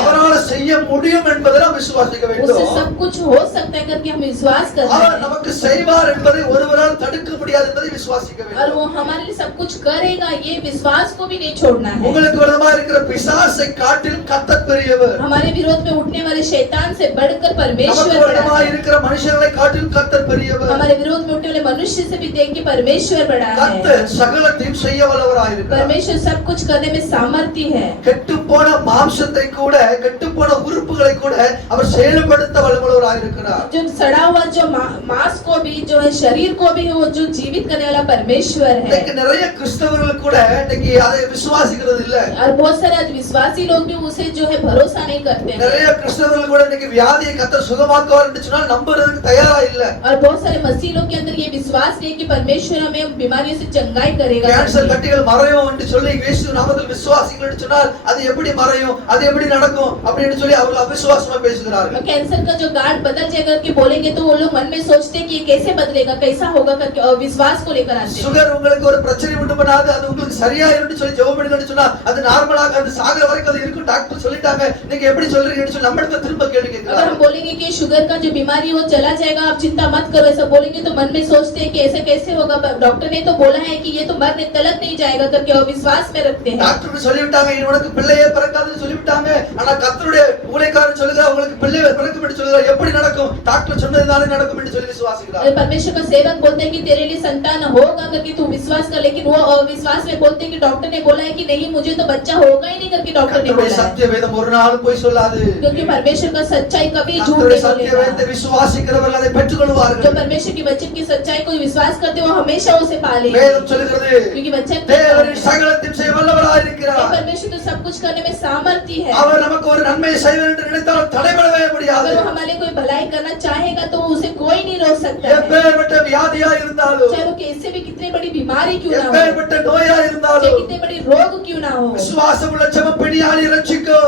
அவரால் செய்ய முடியும் என்பதை நாம் விசுவாசிக்க उससे வேண்டும். सब कुछ हो सकता है करके हम विश्वास करते அவர் हैं। நமக்கு செய்வார் என்பதை ஒருவரால் தடுக்க முடியாது என்பதை விசுவாசிக்க और வேண்டும். वो हमारे लिए सब कुछ करेगा ये विश्वास को भी नहीं छोड़ना है। உங்களுக்கு விரோதமா இருக்கிற பிசாசை காட்டிலும் கர்த்தர் பெரியவர். हमारे विरोध में उठने वाले शैतान से बढ़कर परमेश्वर நமக்கு बड़ा விரோதமா है। இருக்கிற மனுஷர்களை காட்டிலும் கர்த்தர் பெரியவர். हमारे विरोध में उठने वाले मनुष्य से भी देख के परमेश्वर बड़ा है। கர்த்தர் சகலத்தையும் செய்ய வல்லவராய் இருக்கிறார். परमेश्वर सब कुछ करने में सामर्थ्य है। கெட்டுப்போன மாம்சத்தை கூட கெட்டுப்போன உறுப்புகளை கூட அவர் செயல்படுத்த வல்லவராய் இருக்கிறார். जो सड़ा हुआ जो मांस को भी जो है शरीर को भी वो जो जीवित करने वाला परमेश्वर है। இன்னைக்கு நிறைய கிறிஸ்தவர்கள் கூட இன்னைக்கு அதை விசுவாசிக்கிறது இல்ல. और बहुत सारे विश्वासी लोग भी उसे जो है भरोसा नहीं करते हैं। நிறைய கிறிஸ்தவர்கள் கூட இன்னைக்கு வியாதியை கர்த்தர் சுகமாக்குவார் என்று சொன்னால் நம்புறதுக்கு தயாரா இல்ல. और बहुत सारे मसीह लोग के अंदर ये विश्वास नहीं कि परमेश्वर हमें बीमारियों से चंगाई करेगा। கேன்சர் கட்டிகள் மறையும் என்று சொல்லி இயேசு நாமத்தில் விசுவாசிங்கள் என்று சொன்னால் அது எப்படி மறையும், அது எப்படி நடக்கும் அப்படின்னு சொல்லி அவங்க அவிசுவாசமா பேசுகிறார்கள். कैंसर का जो गार्ड बदल जाएगा कि बोलेंगे तो वो लोग मन में सोचते हैं कि ये कैसे बदलेगा, कैसा होगा करके विश्वास को लेकर आते हैं। சுகர் உங்களுக்கு ஒரு பிரச்சனை உண்டு பண்ணாது, அது உங்களுக்கு சரியாயிரும்னு சொல்லி ஜெபம் பண்ணுங்கன்னு சொன்னா அது நார்மலாக அது சாகர வரைக்கும் அது இருக்கும் டாக்டர் சொல்லிட்டாங்க, நீங்க எப்படி சொல்றீங்கன்னு சொல்லி நம்மளுக்கு திரும்ப கேள்வி अगर கேட்கிறாங்க. हम बोलेंगे कि शुगर का जो बीमारी वो चला जाएगा, आप चिंता मत करो, ऐसा बोलेंगे तो मन में सोचते हैं कि ऐसे कैसे होगा, डॉक्टर ने तो बोला है कि ये तो मरने तलक नहीं जाएगा करके वो विश्वास में रखते हैं। டாக்டர் சொல்லிவிட்டாங்க உனக்கு பிள்ளையே பிறக்காதுன்னு சொல்லிவிட்டாங்க, ஆனா கர்த்தருடைய ஊழியக்காரர் சொல்லுங்க உங்களுக்கு பிள்ளை பிறக்கும் என்று சொல்லுங்க, எப்படி நடக்கும், டாக்டர் சொன்னதுதானே நடக்கும் என்று சொல்லி விசுவாசிக்கிறார். परमेश्वर का सेवक बोलते हैं कि तेरे लिए संतान होगा करके तू विश्वास कर, लेकिन वो अविश्वास में बोलते हैं कि डॉक्टर ने बोला है कि नहीं मुझे तो बच्चा होगा ही नहीं करके डॉक्टर ने बोला है। சத்திய வேதம் ஒரு நாளும் பொய் சொல்லாது. क्योंकि परमेश्वर का सच्चाई कभी झूठ கர்த்தருடைய नहीं சத்திய வேதத்தை बोलेगा। விசுவாசிக்கிறவர்கள் அதை பெற்றுக்கொள்வார்கள். जो परमेश्वर की वचन की सच्चाई को विश्वास करते वो हमेशा उसे पालेंगे। வேதம் சொல்கிறது क्योंकि वचन தேவன் சகலத்தையும் செய்ய வல்லவராய் இருக்கிறார். परमेश्वर तो सब कुछ करने में सामर्थ्य है। அவர் நமக்கு ஒரு நன்மை செய்வார் என்று நினைத்தால் தடைபடவே முடியாது. अगर वो हमारे कोई भलाई करना चाहेगा तो उसे कोई नहीं रोक सकता है। எப்பேற்பட்ட வியாதியா இருந்தாலும், चाहे वो कैसे भी कितनी बड़ी बीमारी क्यों ना हो, எப்பேற்பட்ட நோயா चाहे இருந்தாலும், कितने बड़ी रोग क्यों ना हो, விசுவாசமுள்ள ஜெபப்படியாளி ரட்சிக்கும்.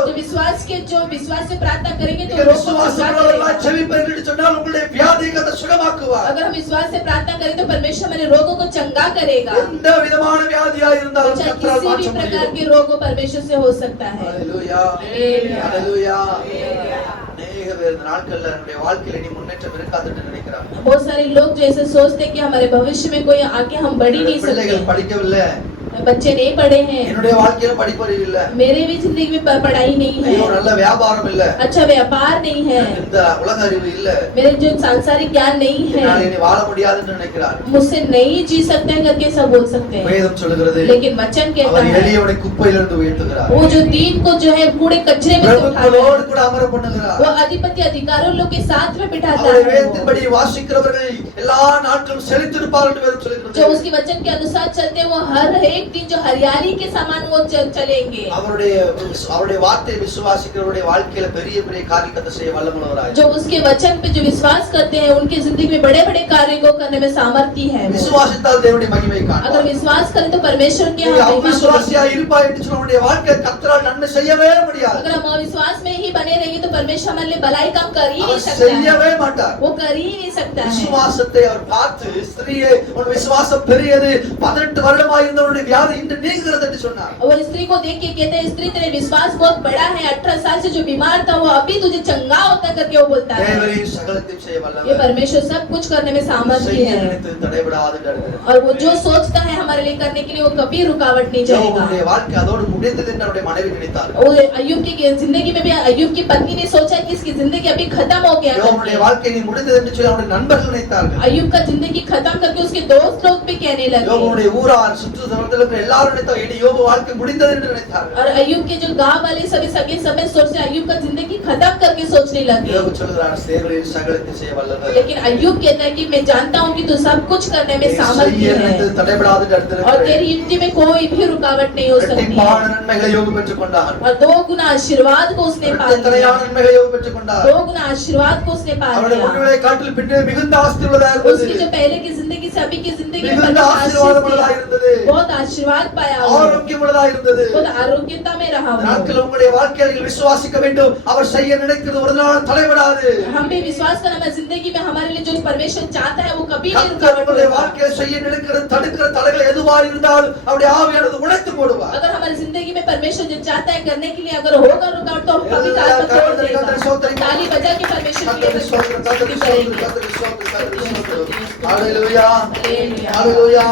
जो विश्वास से प्रार्थना करेंगे तो நீங்க रोग को छुड़ा விசுவாசமுள்ளவர்களாய் देगा। ஜெபிப்பீர்கள் என்று சொன்னால் உங்களுடைய வியாதியை கர்த்தர் சுகமாக்குவார். अगर हम विश्वास से प्रार्थना करें तो परमेश्वर हमारे रोगों को चंगा करेगा। எந்த விதமான வியாதியா இருந்தாலும் चाहे கர்த்தரால் किसी भी மாற்ற प्रकार முடியும். के रोग को परमेश्वर से हो सकता है। ஹalleluya ஹalleluya. அநேக பேர் இந்த நாட்கள்ல நம்முடைய வாழ்க்கையில நீ முன்னேற்றம் இருக்காதுன்னு நினைக்கிறாங்க. बहुत सारे लोग जो ऐसे सोचते हैं कि हमारे भविष्य में कोई आगे हम बढ़ ही नहीं பிள்ளைகள் सकते, படிக்கவில்லை, बच्चे नहीं पढ़े हैं, என்னுடைய வாழ்க்கையில படிப்பறிவு இல்ல, मेरे भी जिंदगी में पढ़ाई नहीं ஐயோ है, நல்ல வியாபாரம் இல்ல, अच्छा व्यापार नहीं है, இந்த உலக அறிவு இல்ல, मेरे जो सांसारिक ज्ञान नहीं என்னால है, இனி வாழ முடியாதுன்னு நினைக்கிறார். मुझसे नहीं जी सकते हैं करके सब बोल सकते हैं। வேதம் சொல்கிறது लेकिन वचन कहता அவர் है எளியவனை குப்பையிலிருந்து உயர்த்துகிறார், वो जो दीन को जो है कूड़े कचरे में से उठाता பிரபுக்களோடு है, கூட அமர பண்ணுகிறார். वो अधिपति अधिकारों लोग के साथ में बिठाता அவருடைய है। வேதத்தின்படி வாசிக்கிறவர்கள் எல்லா நாட்களும் செழித்திருப்பார்கள் என்று வேதம் சொல்கிறது. जो उसकी वचन के अनुसार चलते हैं वो हर एक दिन जो हरियाली के समान वो चलेंगे। அவருடைய வார்த்தையை விசுவாசிக்கிறவருடைய வாழ்க்கையில பெரிய பெரிய காரியத்தை செய்ய வல்லமுள்ளவராய், जो उसके वचन पे जो विश्वास करते हैं उनकी जिंदगी में बड़े बड़े कार्य को करने में सामर्थ्य है। விசுவாசித்தால் தேவனுடைய மகிமை अगर காண்பார். विश्वास करें तो परमेश्वर की நீ हम महिमा அவிசுவாசியா करेंगे। இருப்பாய் என்று சொன்ன உன்னுடைய வாழ்க்கை கர்த்தரால் நன்மை செய்யவே முடியாது. अगर हम अविश्वास में ही बने रहेंगे तो परमेश्वर हमारे लिए भलाई काम कर ही नहीं அவர் सकता है, செய்யவே மாட்டார். वो कर ही नहीं सकता है। விசுவாசத்தை அவர் பார்த்து, ஸ்திரீயே உன் விசுவாசம் பெரியது, 18 வருடமாய் இருந்தவனுடைய வியாதி இன்று நீங்குகிறது என்று சொன்னார். और स्त्री को देख के कहते हैं स्त्री तेरे विश्वास बहुत बड़ा है, 18 साल से जो बीमार था वो अभी तुझे चंगा होता करके वो बोलता है। தேவரீர் சகலத்தையும் செய்ய ये வல்லவர், परमेश्वर सब कुछ करने में सामर्थ्य செய்ய है, நினைத்து தடைபடாது நடக்கிறது. और वो जो सोचता है हमारे लिए करने के लिए वो कभी रुकावट नहीं जाएगा। அவருடைய வாழ்க்கை அதோடு முடிந்தது என்று அவருடைய மனைவி நினைத்தார். और अय्यूब की जिंदगी में भी अय्यूब की पत्नी ने सोचा कि इसकी जिंदगी अभी खत्म हो गया அவருடைய करके। வாழ்க்கை நீ முடிந்தது என்று சொல்லி அவருடைய நண்பர்கள் நினைத்தார்கள். अय्यूब का जिंदगी खत्म करके उसके दोस्त लोग भी कहने लगे, யோபுடைய ஊரார் சுற்றுச்சூழலில் இருக்கிற எல்லாரும் நினைத்தார்கள் இனி யோபு வாழ்க்கை முடிந்தது என்று நினைத்தார்கள். और अय्यूब के जो गांव वाले सभी सगे समय सोचते अय्यूब का जिंदगी खत्म करके सोचने लगे। யோபு சொல்கிறார் தேவரீர் சகலத்தையும் செய்ய வல்லவர், लेकिन अय्यूब कहता है कि मैं जानता हूँ कि तू सब कुछ करने में நீ செய்ய सामर्थ्य நினைத்து है தடைபடாது और நடக்கிறது. तेरी युक्ति में कोई भी रुकावट नहीं हो सकती है। இரட்டிப்பான நன்மைகளை யோபு பெற்றுக்கொண்டார். और 2 गुना आशीर्वाद को उसने पा लिया, இரட்டத்தனையான நன்மைகளை யோபு பெற்றுக்கொண்டார். 2 गुना आशीर्वाद को उसने पा அவருடைய लिया। முன்னிலை காட்டில் பின்னே மிகுந்த ஆசீர்வாதம் இருந்தது. उसकी जो पहले की जिंदगी से अभी की जिंदगी में மிகுந்த ஆசீர்வாதமுள்ளதாக இருந்தது. बहुत आशीर्वाद पाया वो, ஆரோக்கியமுள்ளதாக இருந்தது. बहुत आरोग्यता में रहा இந்த वो। நாட்கள் உங்களுடைய வாழ்க்கையில் நீங்கள் விசுவாசிக்க வேண்டும். அவர் செய்ய நினைக்கிறது ஒரு நாள் தடைபடாது. हम भी विश्वास करना है जिंदगी में हमारे लिए जो परमेश्वर चाहता है वो कभी नहीं கர்த்தர் रुकावट உங்களுடைய होगा। வாழ்க்கையில் செய்ய நினைக்கிறது தடுக்கிற தடைகள் எதுவா இருந்தாலும் அவருடைய ஆவியானது உடைத்து போடுவார். अगर हमारी जिंदगी में परमेश्वर जो चाहता है करने के लिए अगर होगा रुकावट तो हम कभी काल पर तोड़ देगा। ताली बजा के परमेश्वर के लिए स्तुति करेंगे। ஹalleluya ஹalleluya.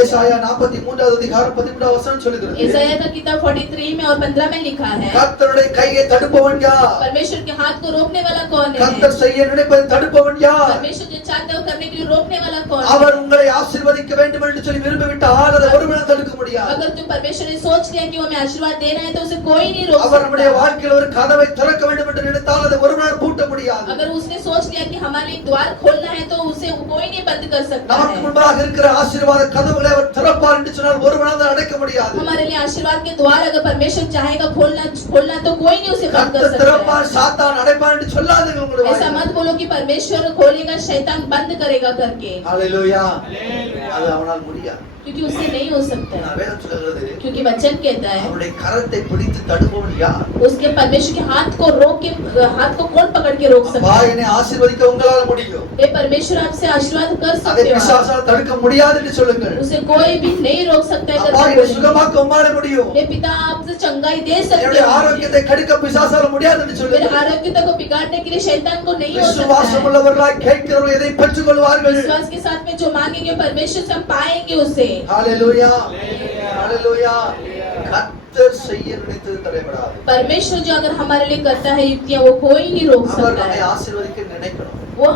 ஏசாயா 43வது அதிகாரம் 13வது வசனம் சொல்லுகிறது, यशायाह का किताब 43 में और 15 में लिखा है, கர்த்தருடைய கையை தடுப்பவன் யார்? परमेश्वर के हाथ को रोकने वाला कौन है? கர்த்தர் செய்ய நினைப்பதை தடுப்பவன் யார்? परमेश्वर जो चाहता है वो करने के लिए रोकने वाला कौन है? அவர் உங்களை ஆசீர்வதிக்க வேண்டும் என்று சொல்லி விரும்பிவிட்டால் அதை ஒருவரும் தடுக்க முடியாது. अगर तुम परमेश्वर ने सोच लिया कि वो हमें आशीर्वाद देना है तो उसे कोई नहीं रोक அவர் நம்முடைய सकता। வாழ்க்கையில் ஒரு கதவை திறக்க வேண்டும் என்று நினைத்தால் அதை ஒருவரால் பூட்ட முடியாது. अगर उसने सोच लिया कि हमारे लिए एक द्वार खोलना है तो उसे कोई नहीं बंद कर सकता நமக்கு है. முன்பாக இருக்கிற ஆசீர்வாத கதவுகளை அவர் திறப்பார் என்று சொன்னால் ஒருவனாலும் அதை அடைக்க முடியாது. हमारे लिए आशीर्वाद के द्वार अगर परमेश्वर चाहेगा खोलना तो कोई नहीं उसे बंद कर கர்த்தர் सकता है. திறப்பார் சாத்தான் அடைப்பார் என்று சொல்லாதீர்கள் உங்களுடைய ऐसा வாயிலில். मत बोलो कि परमेश्वर खोलेगा शैतान बंद करेगा करके, ஹalleluya. அது அவனால் முடியாது. क्योंकि उससे नहीं हो सकता है. வேதம் சொல்கிறது क्योंकि वचन कहता है அவருடைய கரத்தை பிடித்து தடுப்பவன் யார்? उसके परमेश्वर के हाथ को रोक के, हाथ को कौन पकड़ के रोक सकता அப்பா है? என்னை ஆசீர்வதிக்க உங்களால முடியும். ये परमेश्वर आपसे आशीर्वाद कर அதை सकते हो. பிசாசால் தடுக்க முடியாது என்று சொல்லுங்கள். उसे कोई भी नहीं रोक सकता है அப்பா करके என்னை बोलेंगे. சுகமாக்க உம்மால முடியும். हे पिता आपसे चंगाई दे सकते என்னுடைய हो. ஆரோக்கியத்தை கெடுக்க பிசாசால முடியாது என்று मेरे சொல்லுங்கள். आरोग्यता को बिगाड़ने के लिए शैतान को नहीं हो सकता விசுவாசம் है. உள்ளவர்களாய் கேட்கிறவர்கள் எதை பெற்றுக் கொள்வார்கள். विश्वास के साथ में जो मांगेंगे परमेश्वर से हम पाएंगे उसे. ஹalleluya. ஹalleluya. கர்த்தர் செய்ய நினைத்தது தடைபடாது. परमेश्वर जो अगर हमारे लिए करता है युक्तियां वो कोई नहीं रोक அவர் सकता நம்மை है. ஆசீர்வதிக்க நினைக்கணும். वो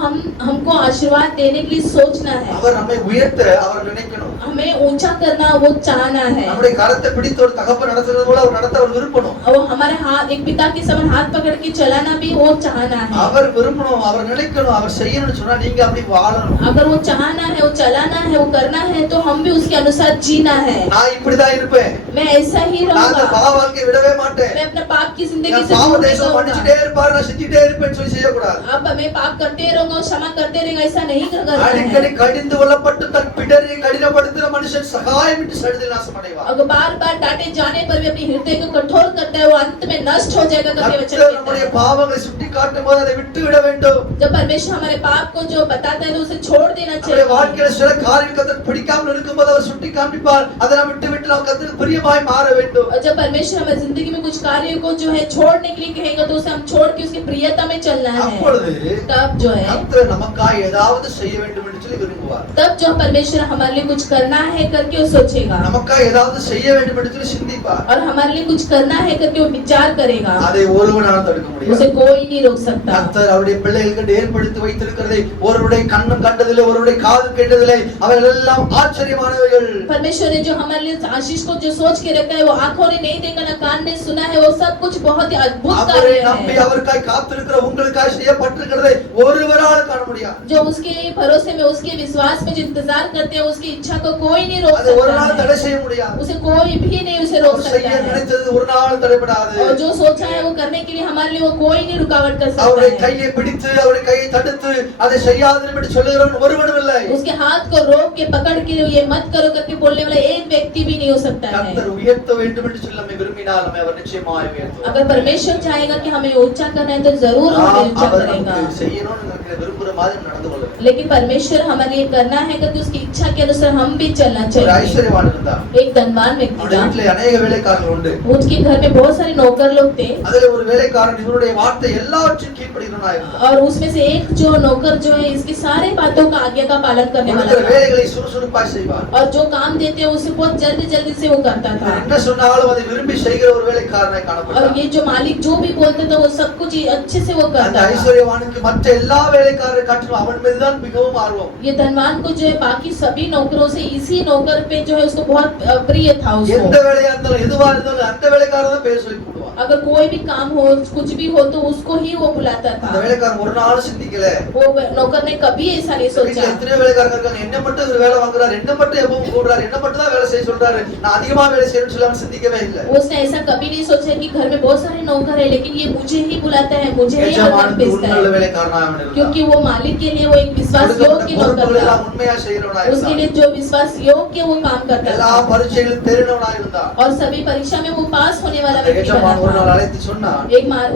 हमको आशीर्वाद देने के लिए सोचना है. அவர் நம்மை உயர்த்த அவர் நினைக்கணும். हमें ऊंचा करना वो चाहना है. நம்முடைய கரத்தை பிடித்து ஒரு தகப்பன் நடத்துறது போல அவர் நடத்த அவர் விரும்பணும். और वो हमारे हाथ एक पिता के समान हाथ पकड़ के चलाना भी वो चाहना है. அவர் விரும்பணும், அவர் நினைக்கணும், அவர் செய்யணும்னு சொன்னா நீங்க அப்படி வாழணும். अगर वो चाहना है, वो चलाना है, वो करना है तो हम भी उसके अनुसार जीना है. நான் இப்படிதான் இருப்பேன். मैं ऐसा ही நான் அந்த रहूंगा. பாவ வாழ்க்கையை விடவே மாட்டேன். मैं अपने पाप की जिंदगी நான் से பாவ दूर नहीं தேசம் रहूंगा. பண்ணிட்டே இருப்பார், நான் செஞ்சிட்டே இருப்பேன்னு சொல்லி செய்யக்கூடாது. अब मैं पाप करते रहूंगा और क्षमा करते रहेगा ऐसा नहीं करना அடிக்கடி है. கடிந்து கொள்ளப்பட்டு தன் பிடரை கடினப்படுத்துகிற மனுஷன் சகாயம் என்று சடுதில் நாசம் அடைவார். अगर बार बार डांटे जाने पर भी अपने हृदय को कठोर करता है वो अंत में नष्ट हो जाएगा करके वचन கர்த்தர் कहता நம்முடைய है. பாவங்களை சுட்டி காட்டும் போது அதை விட்டு விட வேண்டும். जब परमेश्वर हमारे पाप को जो बताता है तो उसे छोड़ देना நம்முடைய चाहिए. வாழ்க்கையில சில காரியங்கள் கர்த்தர் பிடிக்காமல் இருக்கும்போது அவர் சுட்டி காண்பிப்பார். அதை நாம் விட்டு விட்டு நாம் கர்த்தருக்கு பிரியமாய் மாற வேண்டும். और जब परमेश्वर हमारी जिंदगी में कुछ कार्यों को जो है छोड़ने के लिए कहेगा तो उसे हम छोड़ के उसकी प्रियता में चलना है. அப்பொழுது तब जो है கர்த்தர் நமக்காக ஏதாவது செய்ய வேண்டும் என்று சொல்லி விரும்புவார். तब जो परमेश्वर हमारे लिए कुछ करना है करके वो सोचेगा நமக்காக ஏதாவது செய்ய வேண்டும் என்று சொல்லி சிந்திப்பார். और हमारे लिए कुछ करना है करके वो विचार करेगा. அதை ஒருவனாலும் தடுக்க முடியாது. उसे कोई नहीं रोक सकता. கர்த்தர் அவருடைய பிள்ளைகளுக்கு ஏற்படுத்தி வைத்திருக்கிறதை ஒருவருடைய கண்ணும் கண்டதில்லை, ஒருவருடைய காது கேட்டதில்லை, அவைகள் எல்லாம் ஆச்சரியமானவைகள். परमेश्वर ने जो हमारे लिए आशीष को जो सोच के रखा है वो आंखों ने नहीं देखा ना कान ने सुना है, वो सब कुछ बहुत ही अद्भुत அவரை कार्य நம்பி है. அவருக்காய் காத்திருக்கிற உங்களுக்காய் செய்யப்பட்டிருக்கிறதை ஒருவராலும் காண முடியாது. जो उसके भरोसे में उसके विश्वास में जो इंतजार करते हैं उसकी इच्छा को कोई नहीं रोक அதை ஒரு நாள் सकता தடை है. செய்ய முடியாது. उसे कोई भी नहीं उसे रोक அவர் सकता செய்ய है. நினைத்தது ஒரு நாள் தடைபடாது. और जो सोचा है वो करने के लिए हमारे लिए वो कोई नहीं रुकावट कर सकता அவருடைய है. கையை பிடித்து அவருடைய கையை தடுத்து அதை செய்யாதீர்கள் என்று சொல்லுகிறவன் ஒருவனும் இல்லை. उसके हाथ को रोक के पकड़ के ये मत करो करके बोलने वाला एक व्यक्ति भी नहीं हो सकता है. கர்த்தர் உயர்த்த வேண்டும் என்று சொல்லி நம்மை விரும்பினால் நம்மை அவர் நிச்சயமாய் உயர்த்துவார். अगर परमेश्वर चाहेगा कि हमें ऊंचा करना है तो जरूर हमें நாம் ऊंचा அவர் करेगा. நமக்கு செய்யணும்னு நினைக்கிற விரும்புகிற மாதிரி நடந்து கொள்ள வேண்டும். लेकिन परमेश्वर हमारे लिए करना है कि उसकी इच्छा के अनुसार हम भी चलना ஒரு चाहिए. ஐஸ்வர்யவான் இருந்தான். एक धनवान व्यक्ति அவருடைய था. வீட்டிலே अनेक வேலைக்காரர்கள் உண்டு. उसके घर में बहुत सारे नौकर लोग थे அதிலே ஒரு வேலைக்காரன் இவருடைய வார்த்தை எல்லாவற்றையும் கீழ்ப்படிகிறவனாய் இருந்தான். और उसमें से एक जो नौकर जो है इसकी सारे बातों का आज्ञा का पालन करने वाला கொடுக்கிற था வேலைகளை சுறுசுறுப்பாய் செய்வார். और जो काम देते हैं उसे बहुत जल्दी जल्दी से वो करता था. என்ன சொன்னாலும் அதை விரும்பி செய்கிற ஒரு வேலைக்காரனாய் और காணப்பட்டான். ये जो मालिक जो भी बोलते थे वो सब कुछ अच्छे से वो அந்த करता था. ஐஸ்வர்யவானுக்கு மற்ற எல்லா வேலைக்காரரை காட்டிலும் அவன் மீதுதான் மிகவும் ஆர்வம். ये धनवान को जो है बाकी सभी नौकरों से इसी नौकर पे जो है उसको बहुत प्रिय था எந்த उसको. வேலையா இருந்தாலும் எதுவா இருந்தாலும் அந்த வேலைக்காரன் தான் பேர் சொல்லி கூடுவான். अगर कोई भी काम हो कुछ भी हो तो उसको ही वो बुलाता அந்த था. வேலைக்காரன் ஒரு நாள் சிந்திக்கல. वो नौकर ने कभी ऐसा नहीं வீட்டுல सोचा. எத்தனை வேலைக்காரங்க இருக்காங்க, என்ன மட்டும் இவர் வேலை வாங்குறாரு, என்ன மட்டும் எப்பவும் கூடுறாரு, என்ன மட்டும் தான் வேலை செய்ய சொல்றாரு, நான் அதிகமா வேலை செய்யணும்னு சொல்லி அவன் சிந்திக்கவே இல்லை. उसने ऐसा कभी नहीं सोचा कि घर में बहुत सारे नौकर है लेकिन ये मुझे ही बुलाता है, मुझे ही आवाज எஜமானுக்கு भेजता உண்மையுள்ள है. வேலைக்காரனாக அவன் இருந்தான். क्योंकि वो मालिक के लिए वो एक विश्वास योग्य नौकर பொறுப்புகளை था. எல்லாம் உண்மையா செய்யறவனாக उसके இருந்தான். लिए जो विश्वास योग्य वो काम करता எல்லா था பரீட்சைகளும் தேறினவனாக இருந்தான். और सभी परीक्षा में वो पास होने वाला அந்த व्यक्ति எஜமான் ஒரு நாள் बना था. அழைத்து சொன்னான்,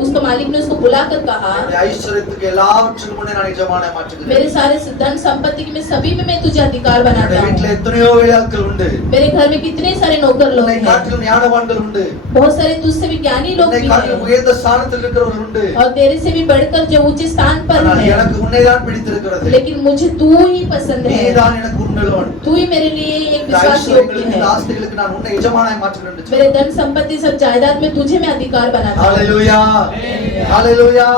उसको मालिक ने उसको बुलाकर कहा, "இந்த ஐஸ்வர்யத்துக்கு எல்லாவற்றுக்கும் முன்னே நான் எஜமானை மாற்றுகிறேன். मेरे सारे धन संपत्ति में सभी में मैं तुझे अधिकार बनाता என்னுடைய வீட்டுல हूँ. எத்தனையோ வேலையாட்கள் உண்டு. मेरे घर में कितने सारे नौकर लोग உன்னை हैं, காட்டிலும் ஞானவான்கள் உண்டு. बहुत सारे तुझसे भी ज्ञानी लोग உன்னை भी காட்டிலும் हैं உயர்ந்த ஸ்தானத்தில் இருக்கிறவர்கள் உண்டு. और तेरे से भी बढ़कर जो ऊंचे स्थान पर ஆனால் है. எனக்கு உன்னைதான் பிடித்திருக்கிறது. लेकिन मुझे तू ही पसंद है, நீதான் எனக்கு உண்மையுள்ளவன். तू ही मेरे लिए एक இந்த विश्वास योग्य ஐஸ்வர்யங்களுக்கு, இந்த है. ஆஸ்திகளுக்கு நான் உன்னை எஜமானாய் மாற்றுகிறேன் என்று मेरे சொன்னான். धन संपत्ति सब जायदाद में तुझे मैं अधिकार बनाता हूँ. ஹalleluya, ஹalleluya.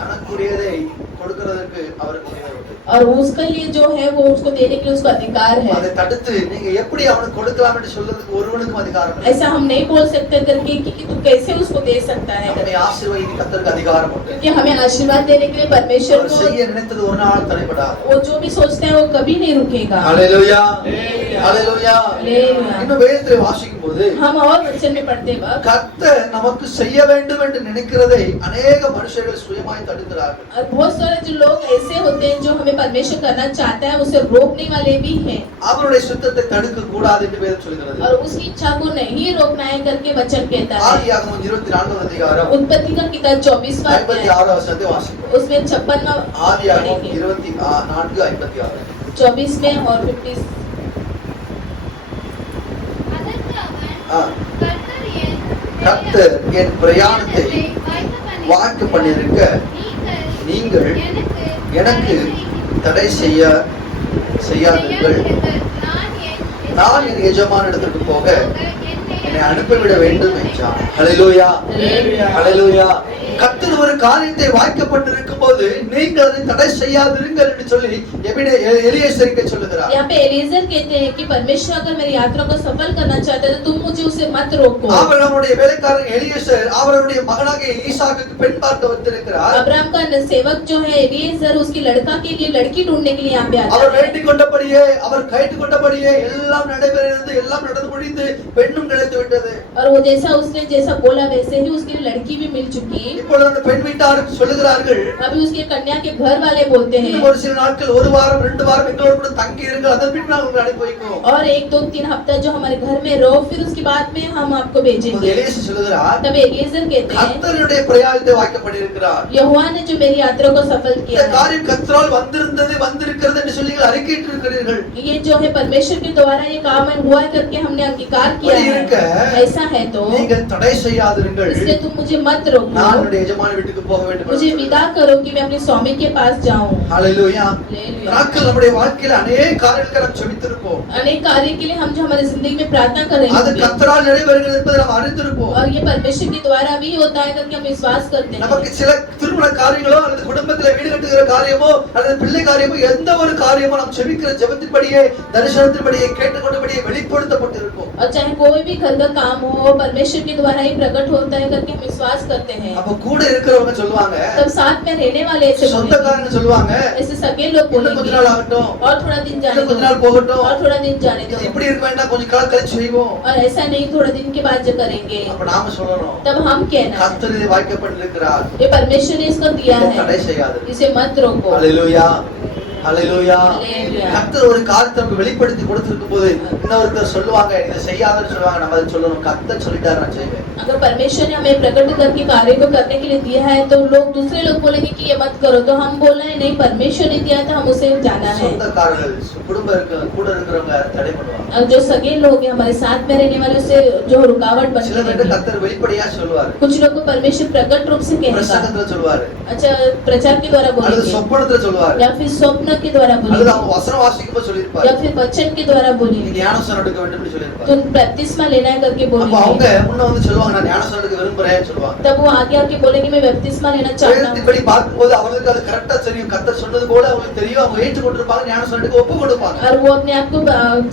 தனக்குரியதை கொடுக்கிறதற்கு அவருக்கு உரிமை உண்டு. और उसके लिए जो है वो उसको देने के लिए उसको अधिकार है। அதை தடுத்து நீங்க எப்படி அவனுக்கு கொடுக்கலாம் என்று சொல்றதுக்கு ஒருவனுக்கும் அதிகாரம் இல்லை. ऐसा हम नहीं बोल सकते करके कि तू कैसे उसको दे सकता है, நம்மை ஆசீர்வதிக்க கர்த்தருக்கு அதிகாரம் உண்டு. क्योंकि हमें आशीर्वाद देने के लिए परमेश्वर அவர் को, செய்ய நினைத்தது ஒரு நாள் தடைபடாது. वो जो भी सोचते हैं वो कभी नहीं रुकेगा। ஹalleluya ஹalleluya. हालेलुया। இன்னும் வேதத்தை வாசிக்கும்போது हम और वचन में पढ़ते वक्त கர்த்தர் நமக்கு செய்ய வேண்டும் என்று நினைக்கிறதை अनेक மனுஷர்கள் சுயமாய் தடுக்கிறார்கள். और बहुत सारे जो लोग ऐसे होते हैं जो हमें परमेश्वर करना चाहता है उसे रोकने वाले भी हैं, அவருடைய சுத்தத்தை தடுக்க கூடாது என்று வேதம் சொல்கிறது. और उसकी इच्छा को नहीं रोकना है करके वचन कहता है। ஆதியாகமம் 24 அதிகாரம் उत्पत्ति का किताब 24वां अध्याय 56 वचनத்தை வாசிப்போம். उसमें 56वां ஆதியாகமம் 24:56 24 में और 50 கர்த்தர் என் பிரயாணத்தை வாக்கு பண்ணிருக்க நீங்கள் எனக்கு தடை செய்யாதீர்கள். நான் என் எஜமான இடத்திற்கு போக என்னை அனுப்பிவிட வேண்டும் என்றார். ஹல்லேலூயா ஹல்லேலூயா. கர்த்தர் ஒரு காரியத்தை வாய்க்கப்பட்டிருக்கும் போது நீங்கள் அதை தடை செய்யாதிருங்கள் என்று சொல்லி எலியேசருக்கு சொல்லுகிறார். यहाँ पे एलीजेर कहते हैं कि परमेश्वर अगर मेरी यात्रा को सफल करना चाहता है तो तुम मुझे उसे मत रोको। அவருடைய வேலைக்காரன் எலியேசர் அவருடைய மகனாகிய ஈசாக்குக்கு பெண் பார்க்க வந்திருக்கிறார். अब्राहम का सेवक जो है एलीजेर उसकी लड़का के लिए लड़की ढूंढने के लिए यहाँ पे आता அவர் है। வேண்டிக் கொண்டபடியே அவர் கைட்டு கொண்டபடியே எல்லாம் நடைபெறுகிறது, எல்லாம் நடந்து முடிந்து பெண்ணும் கிடைத்து விட்டது. और वो उसने जैसा बोला वैसे ही उसकी लड़की भी मिल चुकी। இப்பொழுது அந்த பெண் வீட்டார் சொல்லுகிறார்கள், अभी उसके कन्या के घर वाले बोलते हैं ஒரு சில நாட்கள், ஒரு வாரம் 2 வாரம் எங்களோடு கூட தங்கி இருங்கள், அதன் பின் நாங்கள் உங்களை அனுப்பி வைக்கிறோம். और 1 2 3 हफ्ता जो हमारे घर में रहो, फिर उसके बाद में हम आपको भेजेंगे। எலியேசர் சொல்லுகிறார், तब एलीजेर कहते हैं கர்த்தருடைய பிரயாணத்தை வாய்க்கப்பட்டிருக்கிறார். यहोवा ने जो मेरी यात्रा को सफल இந்த किया है, காரியம் கர்த்தரால் வந்திருந்தது வந்திருக்கிறது என்று சொல்லி நீங்கள் அறிக்கையிட்டிருக்கிறீர்கள். ये जो है परमेश्वर के द्वारा ये काम हुआ करके हमने अंगीकार किया है। ऐसा है तो நீங்கள் தடை செய்யாதிருங்கள். इसलिए तुम मुझे मत रोको, நான் என்னுடைய எஜமான வீட்டுக்கு போக வேண்டும். मुझे विदा करो कि मैं अपने स्वामी के पास जाऊं। ஹalleluya. हालेलुया। நாட்கள் நம்முடைய வாழ்க்கையில अनेक காரியங்களை நாம் ஜெபித்திருப்போம். अनेक कार्य के लिए हम जो हमारी जिंदगी में प्रार्थना कर रहे அது हैं கர்த்தரால் நிறைவேறுகிறது என்பதை நாம் அறிந்திருப்போம். और ये परमेश्वर के द्वारा भी होता है करके हम विश्वास करते हैं। நமக்கு சில திருமண காரியங்களோ அல்லது குடும்பத்திலே வீடு கட்டுகிற காரியமோ அல்லது பிள்ளை காரியமோ எந்த ஒரு காரியமோ நாம் ஜெபிக்கிற ஜெபத்தின்படியே தரிசனத்தின்படியே கேட்டுக்கொண்டபடியே வெளிப்படுத்தப்பட்டிருக்கும். और चाहे कोई भी घर का काम हो परमेश्वर के द्वारा ही प्रकट होता है करके हम विश्वास करते हैं। அப்ப கூட இருக்கிறவங்க சொல்லுவாங்க, तब साथ में रहने वाले ऐसे சொந்தக்காரங்க சொல்லுவாங்க, ऐसे सगे लोग இன்னும் கொஞ்ச நாள் ஆகட்டும், और थोड़ा दिन जाने இன்னும் கொஞ்ச நாள் போகட்டும், और थोड़ा दिन जाने दो, இப்படி இருக்க வேண்டாம், கொஞ்ச காலம் கழிச்சு செய்வோம். और ऐसा नहीं थोड़ा दिन के बाद जो करेंगे। அப்ப நாம சொல்லணும், तब हम कहना கர்த்தர் இதை வாய்க்கப்பட்டிருக்கிறார், ये परमेश्वर ने इसको दिया இதை है, தடை செய்யாது. इसे मत रोको। ஹalleluya ஹalleluya. हालेलुया। கர்த்தர் ஒரு காரியத்தை நமக்கு வெளிப்படுத்தி கொடுத்திருக்கும் போது இன்னொருத்தர் சொல்லுவாங்க, இதை செய்யாதன்னு சொல்லுவாங்க, நம்ம அதை சொல்லணும், கர்த்தர் சொல்லிட்டாரு நான் செய்வேன். अगर परमेश्वर ने हमें प्रकट करके कार्य को करने के लिए दिया है तो लोग दूसरे लोग बोलेंगे कि ये मत करो, तो हम बोल रहे हैं नहीं, परमेश्वर ने दिया तो हम उसे जाना है। சொந்தக்காரர்கள் கூட இருக்கிறவங்க தடை பண்ணுவாங்க. और जो सगे लोग हैं हमारे साथ में रहने वाले से जो रुकावट சில बनती பேருக்கு है। கர்த்தர் வெளிப்படையா சொல்லுவாரு, कुछ लोग को परमेश्वर प्रकट रूप से कहेगा, பிரசங்கத்துல சொல்லுவாரு, अच्छा प्रचार के द्वारा அல்லது बोलेंगे, சொப்பனத்துல சொல்லுவாரு, या फिर स्वप्न के द्वारा அல்லது बोलेंगे, அவங்க வசனம் வாசிக்கும்போது சொல்லிருப்பாரு, या फिर वचन के द्वारा நீ बोलेंगे, ஞானஸ்நானம் எடுக்க வேண்டும் என்று சொல்லிருப்பாரு. तुम बपतिस्मा लेना है करके அப்ப அவங்க बोलेंगे। முன்ன வந்து சொல்லுவாங்க, நான் ஞானஸ்நானம் எடுக்க விரும்புறேன்னு சொல்லுவாங்க. तब वो आगे आके बोलेंगे मैं बपतिस्मा लेना चाहता हूँ। வேதத்தின்படி பார்க்கும்போது அவங்களுக்கு அது கரெக்டா தெரியும், கர்த்தர் சொன்னது போல அவங்களுக்கு தெரியும், அவங்க ஏற்றுக்கொண்டிருப்பாங்க, ஞானஸ்நானம் எடுக்க ஒப்பு கொடுப்பாங்க. और वो अपने आप को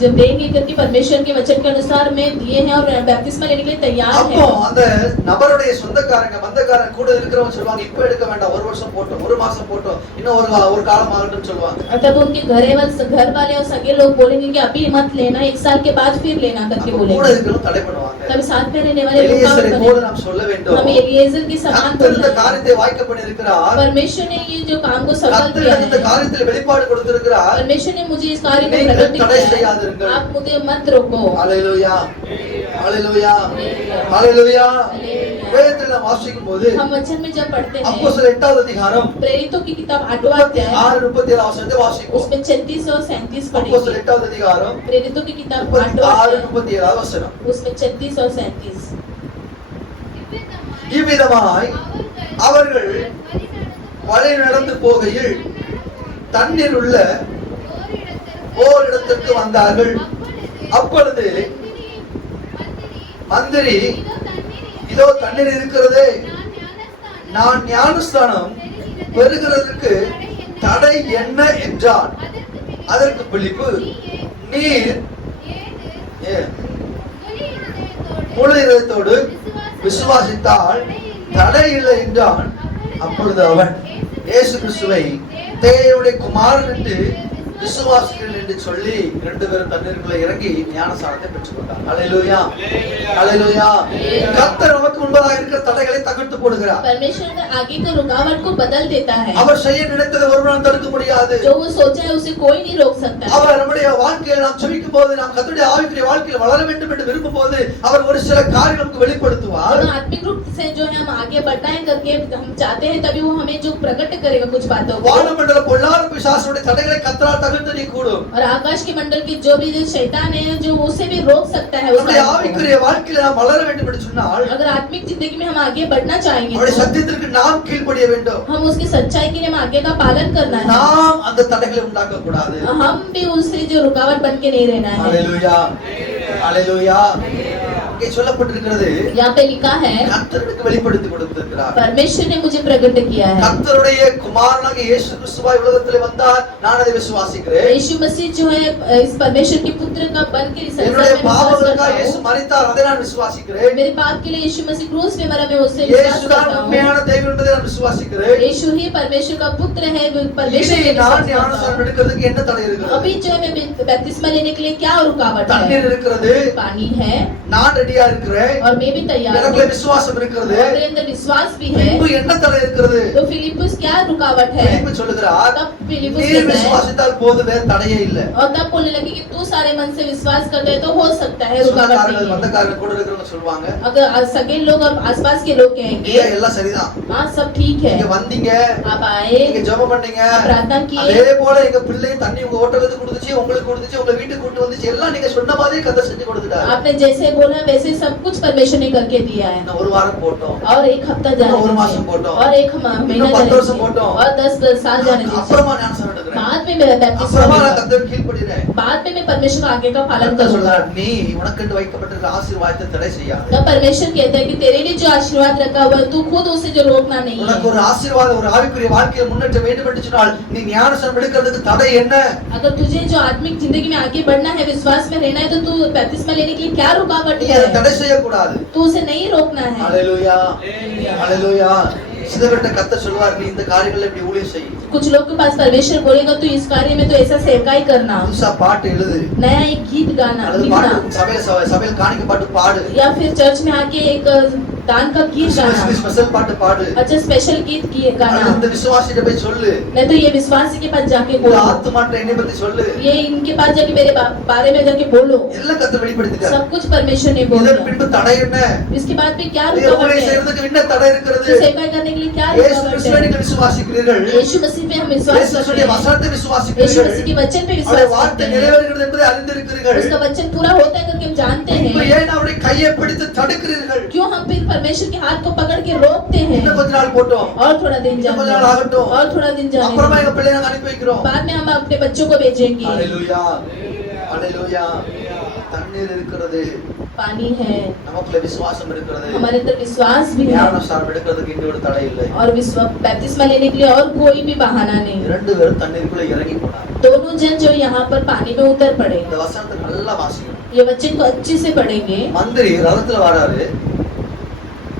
जब देंगे करके परमेश्वर के वचन के अनुसार में दिए हैं और बपतिस्मा लेने के लिए तैयार அப்போ है। அந்த நபருடைய சொந்தக்காரங்க பந்தக்காரங்க கூட இருக்கிறவங்க சொல்லுவாங்க, இப்ப எடுக்க வேண்டாம், 1 வருஷம் போட்டோம், 1 மாசம் போட்டோம், இன்னும் ஒரு காலம் ஆகட்டும் சொல்லுவாங்க. तब उनके घर वाले और सगे लोग बोलेंगे कि अभी मत लेना, 1 साल के बाद फिर लेना करके கூட बोलेंगे। இருக்கிறவங்க தடை பண்ணுவாங்க. तब साथ में रहने वाले रुकावट எலியேசரை போல बनेंगे। நாம் சொல்ல வேண்டும், हम एलीएजर के समान கர்த்தர் இந்த बोलना है। காரியத்தை வாய்க்க பண்ணியிருக்கிறார், परमेश्वर ने ये जो काम को सफल கர்த்தர் किया இந்த है, காரியத்தில் வெளிப்பாடு கொடுத்திருக்கிறார். परमेश्वर ने मुझे इस कार्य को நீங்கள் प्रकट தடை किया है, செய்யாதிருங்கள். आप मुझे मत रोको। ஹalleluya ஹalleluya ஹalleluya. வேதத்தில் நாம் வாசிக்கும்போது हम वचन में जब पढ़ते हैं அப்போஸ்தலர் 8வது அதிகாரம் प्रेरितों की किताब 8वां अध्याय 36-37 वचनத்தை வாசிப்போம். उसमें 36 और 37 पढ़ेंगे। அப்போஸ்தலர் 8வது அதிகாரம் प्रेरितों की किताब 8वां अध्याय 36-37 वचனம். उसमें 36 और 37 இவ்விதமாய் அவர்கள் வழி நடந்து போகையில் தண்ணீர் உள்ள ஓரிடத்திற்கு வந்தார்கள். அப்பொழுது மந்திரி, இதோ தண்ணீர் இருக்கிறதே, நான் ஞானஸ்தானம் பெறுகிறதற்கு தடை என்ன என்றான். அதற்கு பிலிப்பு, நீர் முழு இதயத்தோடு விசுவாசித்தால் தடை இல்லை என்றான். அப்பொழுது அவன் இயேசு கிறிஸ்துவை தேவனுடைய குமாரன் என்று விசுவாசிகள் என்று சொல்லி 2 பேரும் தண்ணீருக்குள்ள இறங்கி ஞானஸ்நானத்தை பெற்றுக்கொண்டார். அல்லேலூயா, அல்லேலூயா. கர்த்தர் நமக்கு முன்பதாக இருக்கிற தடைகளை தகர்த்து போடுகிறார். परमेश्वर ने आगे के रुकावट को बदल देता है. அவர் செய்ய நினைத்ததை ஒருவரால் தடுக்க முடியாது. जो वो सोचा है उसे कोई नहीं रोक सकता. அவர் நம்முடைய வாழ்க்கையில் நாம் ஜெபிக்கும் போது, நாம் கர்த்தருடைய ஆவிக்குரிய வாழ்க்கையில் வளர வேண்டும் என்று விரும்பும் போது அவர் ஒரு சில காரியங்களை நமக்கு வெளிப்படுத்துவார். आत्मिक रूप से जो है हम आगे बढ़ना है करके हम चाहते हैं, तभी वो हमें जो प्रकट करेगा कुछ बातों को. வானமண்டல பொல்லாத பிசாசுடைய தடைகளை கர்த்தரால் தகர்த்து நீ கூடும். और आकाश के मंडल की जो भी शैतान है जो उसे भी रोक सकता है. நம்முடைய ஆவிக்குரிய வாழ்க்கையில் நாம் வளர வேண்டும் என்று சொன்னால், अगर आत्मिक जिंदगी में हम आगे बढ़ना चाहेंगे, அவருடைய சத்தியத்திற்கு நாம் கீழ்ப்படிய வேண்டும். हम उसकी सच्चाई के लिए हम आगे का पालन करना है. நாம் அந்த தடைகளை உண்டாக்க கூடாது. हम भी उससे जो रुकावट बन के नहीं रहना है. Hallelujah, hallelujah. இங்கே சொல்லப்பட்டிருக்கிறது, यहाँ पे लिखा है கர்த்தருக்கு வெளிப்படுத்தி கொடுத்திருக்கிறார். परमेश्वर ने मुझे प्रकट किया है. கர்த்தருடைய குமாரனாகிய இயேசு கிறிஸ்துவாய் உலகத்திலே வந்தார். நான் அதை விசுவாசிக்கிறேன். यीशु मसीह जो है इस परमेश्वर के पुत्र का बन के इस संसार என்னுடைய में विश्वास பாவங்களுக்காக करता இயேசு हूं. மரித்தார், அதை நான் விசுவாசிக்கிறேன். मेरे पाप के लिए यीशु मसीह क्रूस पे मरा, मैं उससे विश्वास இயேசு தான் करता हूं. உண்மையான தெய்வம் என்பதை நான் விசுவாசிக்கிறேன். यीशु ही परमेश्वर का पुत्र है. परमेश्वर இனி के நான் विश्वास करता ஞானஸ்நானம் हूं. எடுக்கிறதுக்கு என்ன தடை இருக்கிறது? अभी जो है मैं बपतिस्मा लेने के लिए क्या रुकावट है? தண்ணீர் இருக்கிறது, पानी है நான் ரெடியா இருக்கிறேன், और मैं भी तैयार हूं. எனக்குள்ள விசுவாசம் இருக்கிறது. और मेरे अंदर विश्वास भी है. பின்பு என்ன தடை இருக்கிறது? तो फिलिप्पुस क्या रुकावट है? பிலிப்பு சொல்லுகிறார், तब फिलिप्पुस நீர் कहता है, விசுவாசித்தால் போதும், வேற தடையே இல்லை. और तब बोलने लगे कि तू सारे मन से विश्वास करता है तो हो सकता है, रुकावट சொந்தக்காரர்கள் नहीं है. வந்தக்காரர்கள் கூட இருக்கிறவங்க சொல்லுவாங்க, अगर सगे लोग और आसपास के लोग कहेंगे ஐயா எல்லாம் சரிதான், हाँ सब ठीक है, நீங்க வந்தீங்க, आप आए, நீங்க ஜெபம் பண்ணீங்க, प्रार्थना किए, அதே போல எங்க பிள்ளை தண்ணி உங்க ஓட்டத்துக்கு கொடுத்துச்சு, உங்களுக்கு கொடுத்துச்சு, உங்க வீட்டுக்கு கூட்டி வந்துச்சு, எல்லாம் நீங்க சொன்ன மாதிரி கர்த்தர் செஞ்சு கொடுத்துட்டாரு. आपने जैसे बोला वैसे सब कुछ परमेश्वर ने करके दिया है. இன்னும் ஒரு வாரம் போட்டோம், और 1 हफ्ता जाने और मास दीजिए, போட்டோம், और 1 महीना இன்னும் 10 जाने வருஷம் दीजिए, போட்டோம், और 10 साल जाने दीजिए. அப்புறமா ஞானஸ்நானம் எடுக்கிறேன், बाद में मेरा बैप्टिस्म அப்புறமா நான் होगा, கர்த்தருக்கு கீழ்ப்படிறேன். बाद में मैं परमेश्वर का आगे का पालन கர்த்தர் करूंगा. சொல்றார், நீ உனக்கென்று வைக்கப்பட்டிருக்கிற ஆசீர்வாதத்தை தடை செய்யாதே. तब परमेश्वर कहता है कि तेरे लिए जो आशीर्वाद रखा हुआ है तू खुद उसे जो रोकना नहीं உனக்கு है. ஒரு ஆசீர்வாதம், ஒரு ஆவிக்குரிய வாழ்க்கையை முன்னேற்ற வேண்டும் என்று சொன்னால் நீ ஞானஸ்நானம் எடுக்கிறதுக்கு தடை என்ன? अगर तुझे जो आत्मिक जिंदगी में आगे बढ़ना है, विश्वास में रहना है, तो तू बपतिस्मा लेने के लिए क्या रुकावट நீ है? அதை தடை செய்யக்கூடாது. तू उसे नहीं रोकना है. ஹalleluya, ஹalleluya. சிதறட்ட கர்த்தர் சொல்வார், நீ இந்த காரியங்களை இப்படி ஊழியம் செய். कुछ लोग के पास परमेश्वर बोलेगा तू इस कार्य में तो ऐसा सेवकाई करना, புதுசா பாட்டு எழுது, नया एक गीत गाना, அல்லது लिखना, பாட்டு சபையில் காணிக்கை பாட்டு பாடு, या फिर चर्च में आके एक दान का गीत गाना, ஸ்பெஷல் பாட்டு பாடு, अच्छा स्पेशल गीत किए அல்லது गाना. இந்த விசுவாசிட்ட போய் சொல்லு, नहीं तो ये विश्वासी के पास जाके இந்த बोलो, ஆத்துமாட்ட என்னை பத்தி சொல்லு. ये इनके पास जाके मेरे बारे में जाके बोलो. எல்லாம் கர்த்தர் வெளிப்படுத்திட்டார். सब कुछ परमेश्वर ने बोला. இதன் பின்பு தடை என்ன? इसके बाद भी क्या நீ रुकावट ஊழியம் है? செய்யறதுக்கு என்ன தடை இருக்கிறது? तो सेवकाई करने के लिए क्या இயேசு रुकावट கிறிஸ்துவை है? நீங்கள் விசுவாசிக்கிறீர்கள், यीशु मसीह पे हम विश्वास करते இயேசுவுடைய हैं, வசனத்தை यीशु விசுவாசிக்கிறீர்கள், मसीह के वचन पे அவருடைய विश्वास करते வார்த்தை हैं, நிறைவேறுகிறது என்பதை அறிந்திருக்கிறீர்கள். उसका वचन पूरा होता है करके हम जानते இப்ப हैं. ஏன் அவருடைய கையை பிடித்து தடுக்கிறீர்கள்? क्यों हम फिर परमेश्वर के हाथ को पकड़ के रोकते हैं? இன்னும் கொஞ்ச நாள் போட்டோம், और थोड़ा दिन இன்னும் जाने கொஞ்ச நாள் दो, ஆகட்டும், और थोड़ा दिन जाने அப்புறமா दो, எங்க பிள்ளைகளை நாங்க அனுப்பி வைக்கிறோம். बाद में हम अपने बच्चों को भेजेंगे. ஹalleluya, ஹalleluya. தண்ணீர் இருக்கிறது, पानी है, நமக்குள்ள விசுவாசம் இருக்கிறது, हमारे अंदर विश्वास भी है, ஞானஸ்நானம் எடுக்கிறதுக்கு இன்னொரு ஒரு தடை இல்லை. और बपतिस्मा लेने के लिए और कोई भी बहाना नहीं. 2 பேரும் தண்ணீருக்குள்ள இறங்கி போனாங்க. दोनों जन जो यहाँ पर पानी में उतर पड़े. இந்த வசனத்தை நல்லா வாசிக்கணும். ये वचन को अच्छे से पढ़ेंगे. மந்திரி ரதத்துல வராரு,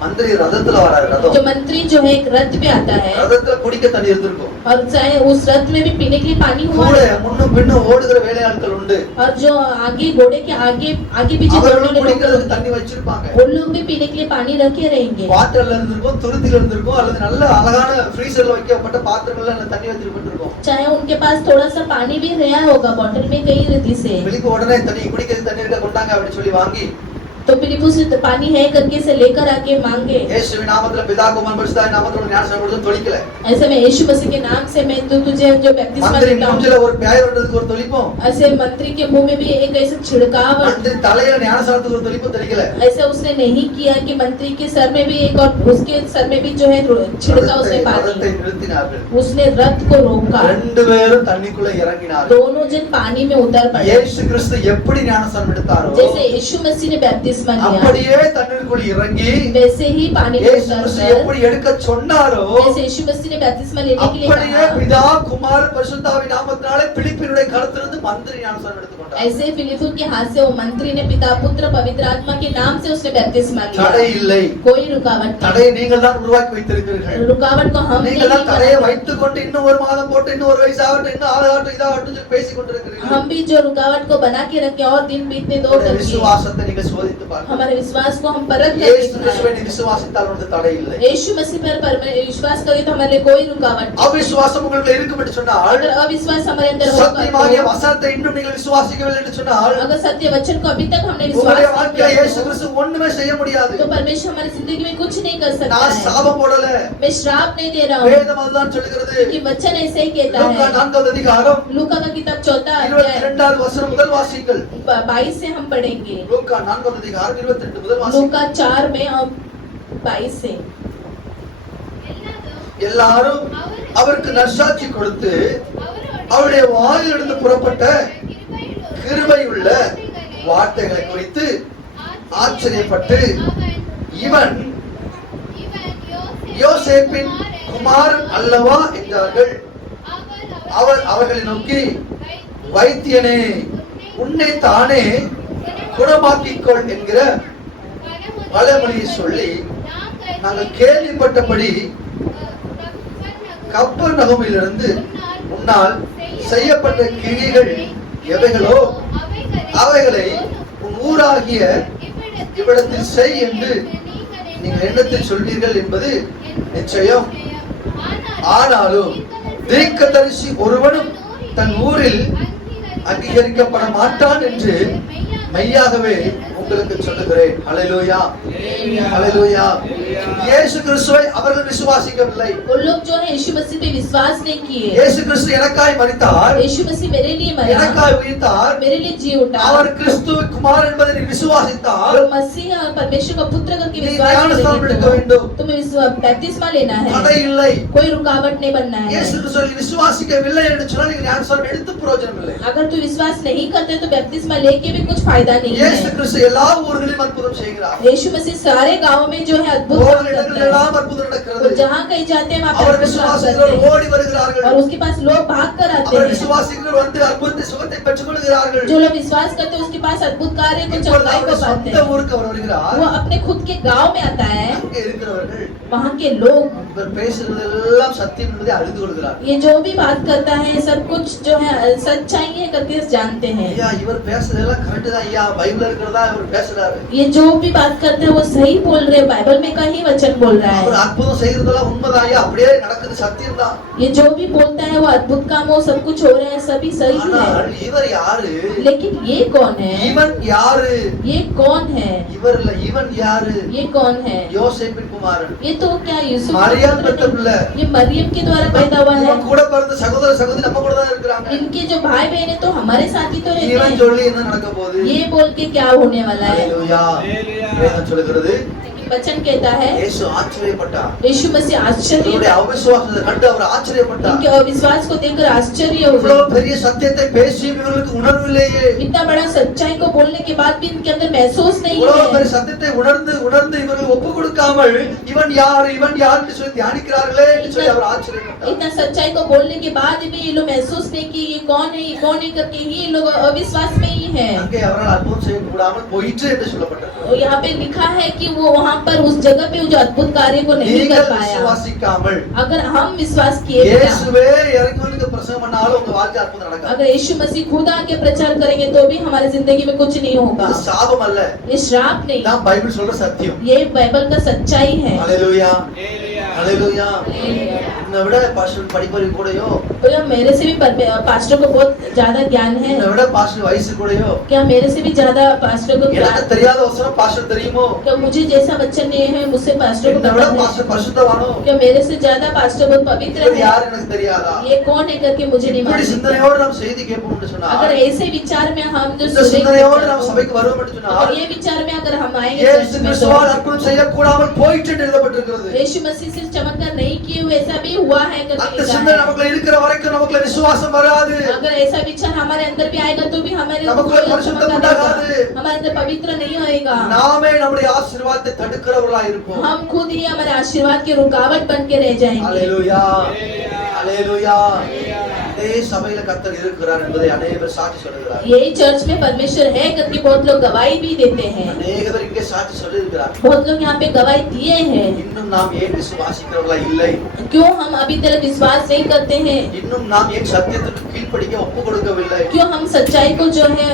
மந்திரி ரதத்துல வராரு, जो ரதம் मंत्री जो है एक रथ पे आता है, ரதத்துல குடிக்க தண்ணி இருந்திருக்கும். और चाहे उस रथ में भी पीने के लिए पानी हुआ கூட है, முன்னும் பின்னும் ஓடுகிற வேலையாட்கள் உண்டு, और जो आगे घोड़े के आगे आगे पीछे दौड़ने அவர்களும் वाले लोग, குடிக்கிறதுக்கு தண்ணி வச்சிருப்பாங்க. उन लोग भी पीने के लिए पानी रखे रहेंगे. பாட்டில்ல இருந்திருக்கும், துருத்தில இருந்திருக்கும், அல்லது நல்ல அழகான ஃப்ரீசர்ல வைக்கப்பட்ட பாத்திரங்கள்ல அந்த தண்ணி வச்சிருக்கும். चाहे उनके पास थोड़ा सा पानी भी रहा होगा बॉटल में कई रीति से, வெளிக்கு உடனே தண்ணி குடிக்கிறதுக்கு தண்ணி இருக்க கொண்டாங்க அப்படி சொல்லி வாங்கி तो फिलिप्पुस पानी है करके से लेकर आके मांगे. இயேசுவின் நாமத்துல பிதா குமாரன் பரிசுத்தாவின் நாமத்துல ஞானஸ்நானம் கொடுத்து தொளிக்கல. ऐसे में यीशु मसीह के नाम से मैं तो तुझे जो बपतिस्मा மந்திரி देता हूं, மூஞ்சில ஒரு பேய் வரதுக்கு ஒரு தொளிப்போம், ऐसे मंत्री के मुंह में भी एक ऐसा छिड़काव, மந்திரி தலையில ஞானஸ்நானத்துக்கு ஒரு தொளிப்பு தெளிக்கல. ऐसा उसने नहीं किया कि मंत्री के सर में भी एक और उसके सर में भी जो है छिड़का उसने ரதத்தை पानी, நிறுத்தினார்கள். उसने रथ को रोका. 2 பேரும் தண்ணிக்குள்ள இறங்கினார்கள். दोनों जन पानी में उतर पड़े. இயேசு கிறிஸ்து எப்படி ஞானஸ்நானம் எடுத்தாரோ जैसे यीशु मसीह ने बपतिस्मा बपतिस्मा लिया, அப்படியே தண்ணீருக்குள் இறங்கி वैसे ही पानी में இயேசு கிறிஸ்து उतरकर எப்படி எடுக்க சொன்னாரோ जैसे यीशु मसीह ने बपतिस्मा लेने के लिए அப்படியே कहा, பிதா குமார பரிசுத்தாவின் நாமத்தினாலே பிலிப்பினுடைய கரத்திலிருந்து மந்திரி ஞானஸ்நானம் எடுத்துக்கொண்டார். ऐसे फिलिप्पुस के हाथ से वो मंत्री ने पिता पुत्र पवित्र आत्मा के नाम से उसने बपतिस्मा தடை लिया। இல்லை. कोई रुकावट தடையை नहीं, நீங்கள் தான் உருவாக்கி வைத்திருக்கிறீர்கள். रुकावट को हम नहीं நீங்கள் தான் தடையை बनाते। வைத்துக் கொண்டு இன்னும் ஒரு மாதம் போட்டு இன்னும் ஒரு வயசாகட்டும் இன்னும் ஆகாட்டும் இதாகட்டும் சொல்லி பேசிக் கொண்டிருக்கிறீர்கள். हम भी जो रुकावट को बना के रखे और दिन बीतने दो உங்களுடைய करके விசுவாசத்தை நீங்கள் சோதித்து பாருங்கள். हमारे विश्वास को हम परख कर இயேசு देखना கிறிஸ்துவை है। நீ விசுவாசித்தால் உனக்கு தடை இல்லை. यीशु मसीह पर विश्वास करें तो हमारे लिए कोई रुकावट नहीं। அவிசுவாசம் உங்களுக்கு இருக்கும் என்று சொன்னால் अगर अविश्वास हमारे अंदर होगा சத்தியமாகிய तो, வசனத்தை இன்னும் நீங்கள் விசுவாசிக்கவில்லை என்று சொன்னால் अगर सत्य वचन को अभी तक हमने विश्वास உங்களுடைய नहीं வாழ்க்கையில किया இயேசு கிறிஸ்து ஒண்ணுமே செய்ய முடியாது. तो परमेश्वर हमारी जिंदगी में कुछ नहीं कर सकता நான் है। சாபம் போடல. मैं श्राप नहीं दे रहा हूँ வேதம் அதுதான் சொல்கிறது. कि वचन ऐसे ही कहता லூக்கா है। 4வது அதிகாரம் लूका का किताब 4 अध्याय 22வது வசனம் முதல் வாசியுங்கள். 22 से हम पढ़ेंगे। லூக்கா 4வது அதிகாரம் 22 முதல் வாசியுங்கள். लूका 4 में हम 22 से எல்லாரும் அவருக்கு நற்சாட்சி கொடுத்து அவருடைய வாயிலிருந்து புறப்பட்ட கிருபையுள்ள வார்த்தைகளை குறித்து ஆச்சரியப்பட்டு இவன் யோசேப்பின் குமாரன் அல்லவா என்றார்கள். அவர் அவர்களை நோக்கி, வைத்தியனே, உன்னை தானே குணமாக்கிக்கொள் என்கிற பழமொழியை சொல்லி நாங்கள் கேள்விப்பட்டபடி கப்பர்நகூமிலிருந்து உன்னால் செய்யப்பட்ட கிரியைகள் எவைகளோ அவைகளை உன் ஊராகிய இவ்விடத்தில் செய் என்று நீங்கள் எண்ணத்தில் சொல்வீர்கள் என்பது நிச்சயம். ஆனாலும் தீர்க்கதரிசி ஒருவனும் தன் ஊரில் அங்கீகரிக்கப்பட மாட்டான் என்று மெய்யாகவே உங்களுக்கு சொல்லுகிறேன். ஹல்லேலூயா, ஹல்லேலூயா. இயேசு கிறிஸ்துவை அவர்கள் விசுவாசிக்கவில்லை. वो लोग जो है यीशु मसीह पे विश्वास नहीं किए। இயேசு கிறிஸ்து எனக்காய் மரித்தார், यीशु मसीह मेरे लिए मरा, எனக்காய் உயிர்த்தார், मेरे लिए जी उठा। அவர் கிறிஸ்துவின் குமாரன் என்பதை நீ விசுவாசித்தால் और मसीह और परमेश्वर का पुत्र करके நீ विश्वास ஞானஸ்நானம் எடுக்க करेंगे வேண்டும். तो तुम्हें बपतिस्मा लेना है, தடை இல்லை. कोई रुकावट नहीं बनना है। இயேசு கிறிஸ்துவை விசுவாசிக்கவில்லை என்று சொன்னால் நீங்க ஞானஸ்நானம் எடுத்து பிரயோஜனம் இல்லை. अगर तू विश्वास नहीं करते तो बपतिस्मा लेके भी कुछ फायदा नहीं இயேசு है। கிறிஸ்து எல்லா ஊர்களிலும் அற்புதம் செய்கிறார். यीशु मसीह सारे गांव में जो है अद्भुत काम இடங்கள் करता है। எல்லாம் அற்புதம் நடக்கிறது. और जहाँ कहीं जाते हैं वहाँ पे அவர் अद्भुत काम விசுவாசிக்கிறவர் करते हैं ஓடி வருகிறார்கள். और उसके पास लोग भाग कर आते அவர் हैं। விசுவாசிக்கிறவர் வந்து அற்புதத்தை சுகத்தை பெற்றுக்கொள்கிறார்கள். जो लोग विश्वास करते हैं उसके पास अद्भुत कार्य को இப்பொழுது चंगाई को அவருடைய पाते சொந்த हैं। ஊருக்கு அவர் வருகிறார். वो अपने खुद के गांव में आता है। அங்கே இருக்கிறவர்கள் वहाँ के लोग இவர் பேசுறதெல்லாம் சத்தியம் என்பதை அறிந்து கொள்கிறார். ये जो भी बात करता है सब कुछ जो है सच्चाई है करके जानते हैं। ஐயா இவர் பேசுறதெல்லாம் கரெக்ட் தான் ஐயா, பைபிள்ல இருக்கிறதா இவர் பேசுறாரு. ये जो भी बात करते हैं वो सही बोल रहे हैं, बाइबल में का ही वचन बोल रहा அவர் है। அற்புதம் செய்யறதெல்லாம் உண்மைதான் ஐயா, அப்படியே நடக்குது, சத்தியம் தான். ये जो भी बोलता है वो अद्भुत काम वो सब कुछ हो रहा है, सभी सही ஆனால் है। இவர் யாரு? लेकिन ये कौन है? இவன் யாரு? ये कौन है? இவர் இல்ல, இவன் யாரு? ये कौन है? யோசேப்பின் குமாரன், ये तो क्या यूसुफ का மரியாம் पुत्र பெற்ற नहीं? பிள்ளை. ये मरियम के द्वारा पैदा हुआ है। இவன் கூட பிறந்த சகோதர சகோதரி நம்ம கூட தான் இருக்கிறாங்க. इनके जो भाई बहन है तो हमारे साथ ही तो रहते இவன் हैं। சொல்லி என்ன நடக்க போகுது? ये बोल के क्या होने वाला है? ஹல்லேலூயா. வேதம் சொல்கிறது, वचन कहता है இயேசு ஆச்சரியப்பட்டார். यीशु मसीह आश्चर्य, இவருடைய அவிசுவாசத்தை கண்டு அவர் ஆச்சரியப்பட்டார். इनके अविश्वास को देखकर आश्चर्य இவ்வளவு हुआ। பெரிய சத்தியத்தை பேசி இவர்களுக்கு உணர்வில்லையே. इतना बड़ा सच्चाई को बोलने के बाद भी इनके अंदर महसूस नहीं இவ்வளவு है। பெரிய சத்தியத்தை உணர்ந்து உணர்ந்து இவர்கள் ஒப்பு கொடுக்காமல் இவன் யார் இவன் யார் என்று சொல்லி தியானிக்கிறார்களே என்று சொல்லி அவர் ஆச்சரியப்பட்டார். इतना सच्चाई को बोलने के बाद भी ये लोग महसूस नहीं कि ये कौन है करके ही ये लोग अविश्वास में ही है। அங்கே அவரால் அற்புதம் செய்ய கூடாமல் போயிற்று என்று சொல்லப்பட்டது. और यहाँ पे लिखा है कि वो वहाँ पर उस जगह पे जो अद्भुत कार्य को नहीं कर நீங்கள் पाया। விசுவாசிக்காமல் अगर हम विश्वास किए बिना, இயேசுவே இறங்கி வந்து பிரசங்கம் பண்ணாலும் உங்க வாழ்க்கை அற்புதம் நடக்காது. अगर यीशु मसीह खुद आके प्रचार करेंगे तो भी हमारी जिंदगी में कुछ नहीं होगा। இது சாபம் அல்ல, ये श्राप नहीं, தான் பைபிள் சொல்ற சத்தியம். ये बाइबल का सच्चाई है। ஹல்லேலூயா, ஹல்லேலூயா. என்னை விட பாஸ்டர் படிப்பறிவு கூடயோ, तो क्या मेरे से भी पास्टर को बहुत ज्यादा ज्ञान है? என்னை விட பாஸ்டர் வயசு கூடயோ, क्या मेरे से भी ज्यादा पास्टर को எனக்கு ज्ञान? தெரியாத வசனம் பாஸ்டர் தெரியுமோ, क्या मुझे जैसा बच्चन नहीं है मुझसे पास्टर को என்னை விட पता है? பாஸ்டர் பரிசுத்தவானோ, क्या मेरे से ज्यादा पास्टर बहुत पवित्र இவர் है? யார் எனக்கு தெரியாதா? ये कौन है करके मुझे नहीं இப்படி मालूम। சிந்தனையோடு நாம் செய்தி கேட்போம் என்று சொன்னால், अगर ऐसे विचार में हम जो இந்த सुनेंगे, சிந்தனையோடு நாம் சபைக்கு வருவோம் என்று சொன்னால், और ये विचार में अगर हम आएंगे இயேசு चर्च में, கிறிஸ்துவால் तो அற்புதம் செய்யக்கூடாமல் போயிற்று என்று எழுதப்பட்டிருக்கிறது. यीशु मसीह से चमत्कार नहीं किए हुए ऐसा भी हुआ है करके அந்த लिखा சிந்தனை है। நமக்குள்ள இருக்கிற வரைக்கும் நமக்குள்ள விசுவாசம் வராது. अगर ऐसा विचार हमारे अंदर भी आएगा तो भी हमारे நமக்குள்ள பரிசுத்தம் உண்டாகாது. हमारे अंदर पवित्र नहीं होएगा। நாமே நம்முடைய ஆசீர்வாதத்தை தடுக்கிறவர்களா இருப்போம். हम खुद ही हमारे आशीर्वाद की रुकावट बन के रह जाएंगे। Hallelujah hallelujah. இதே சபையில கர்த்தர் இருக்கிறார் என்பதை अनेகர் சாட்சி சொல்கிறார். यही चर्च में परमेश्वर है करके बहुत लोग गवाही भी देते हैं। अनेகர் இங்கே சாட்சி சொல்லியிருக்கிறார். बहुत लोग यहाँ पे गवाही दिए हैं। இன்னும் நாம் ஏன் விசுவாசிக்கிறவர்களா இல்லை? क्यों हम अभी तक विश्वास नहीं करते हैं? இன்னும் நாம் ஏன் சத்தியத்துக்கு கீழ்ப்படிக்க ஒப்பு கொடுக்கவில்லை? क्यों हम सच्चाई को जो है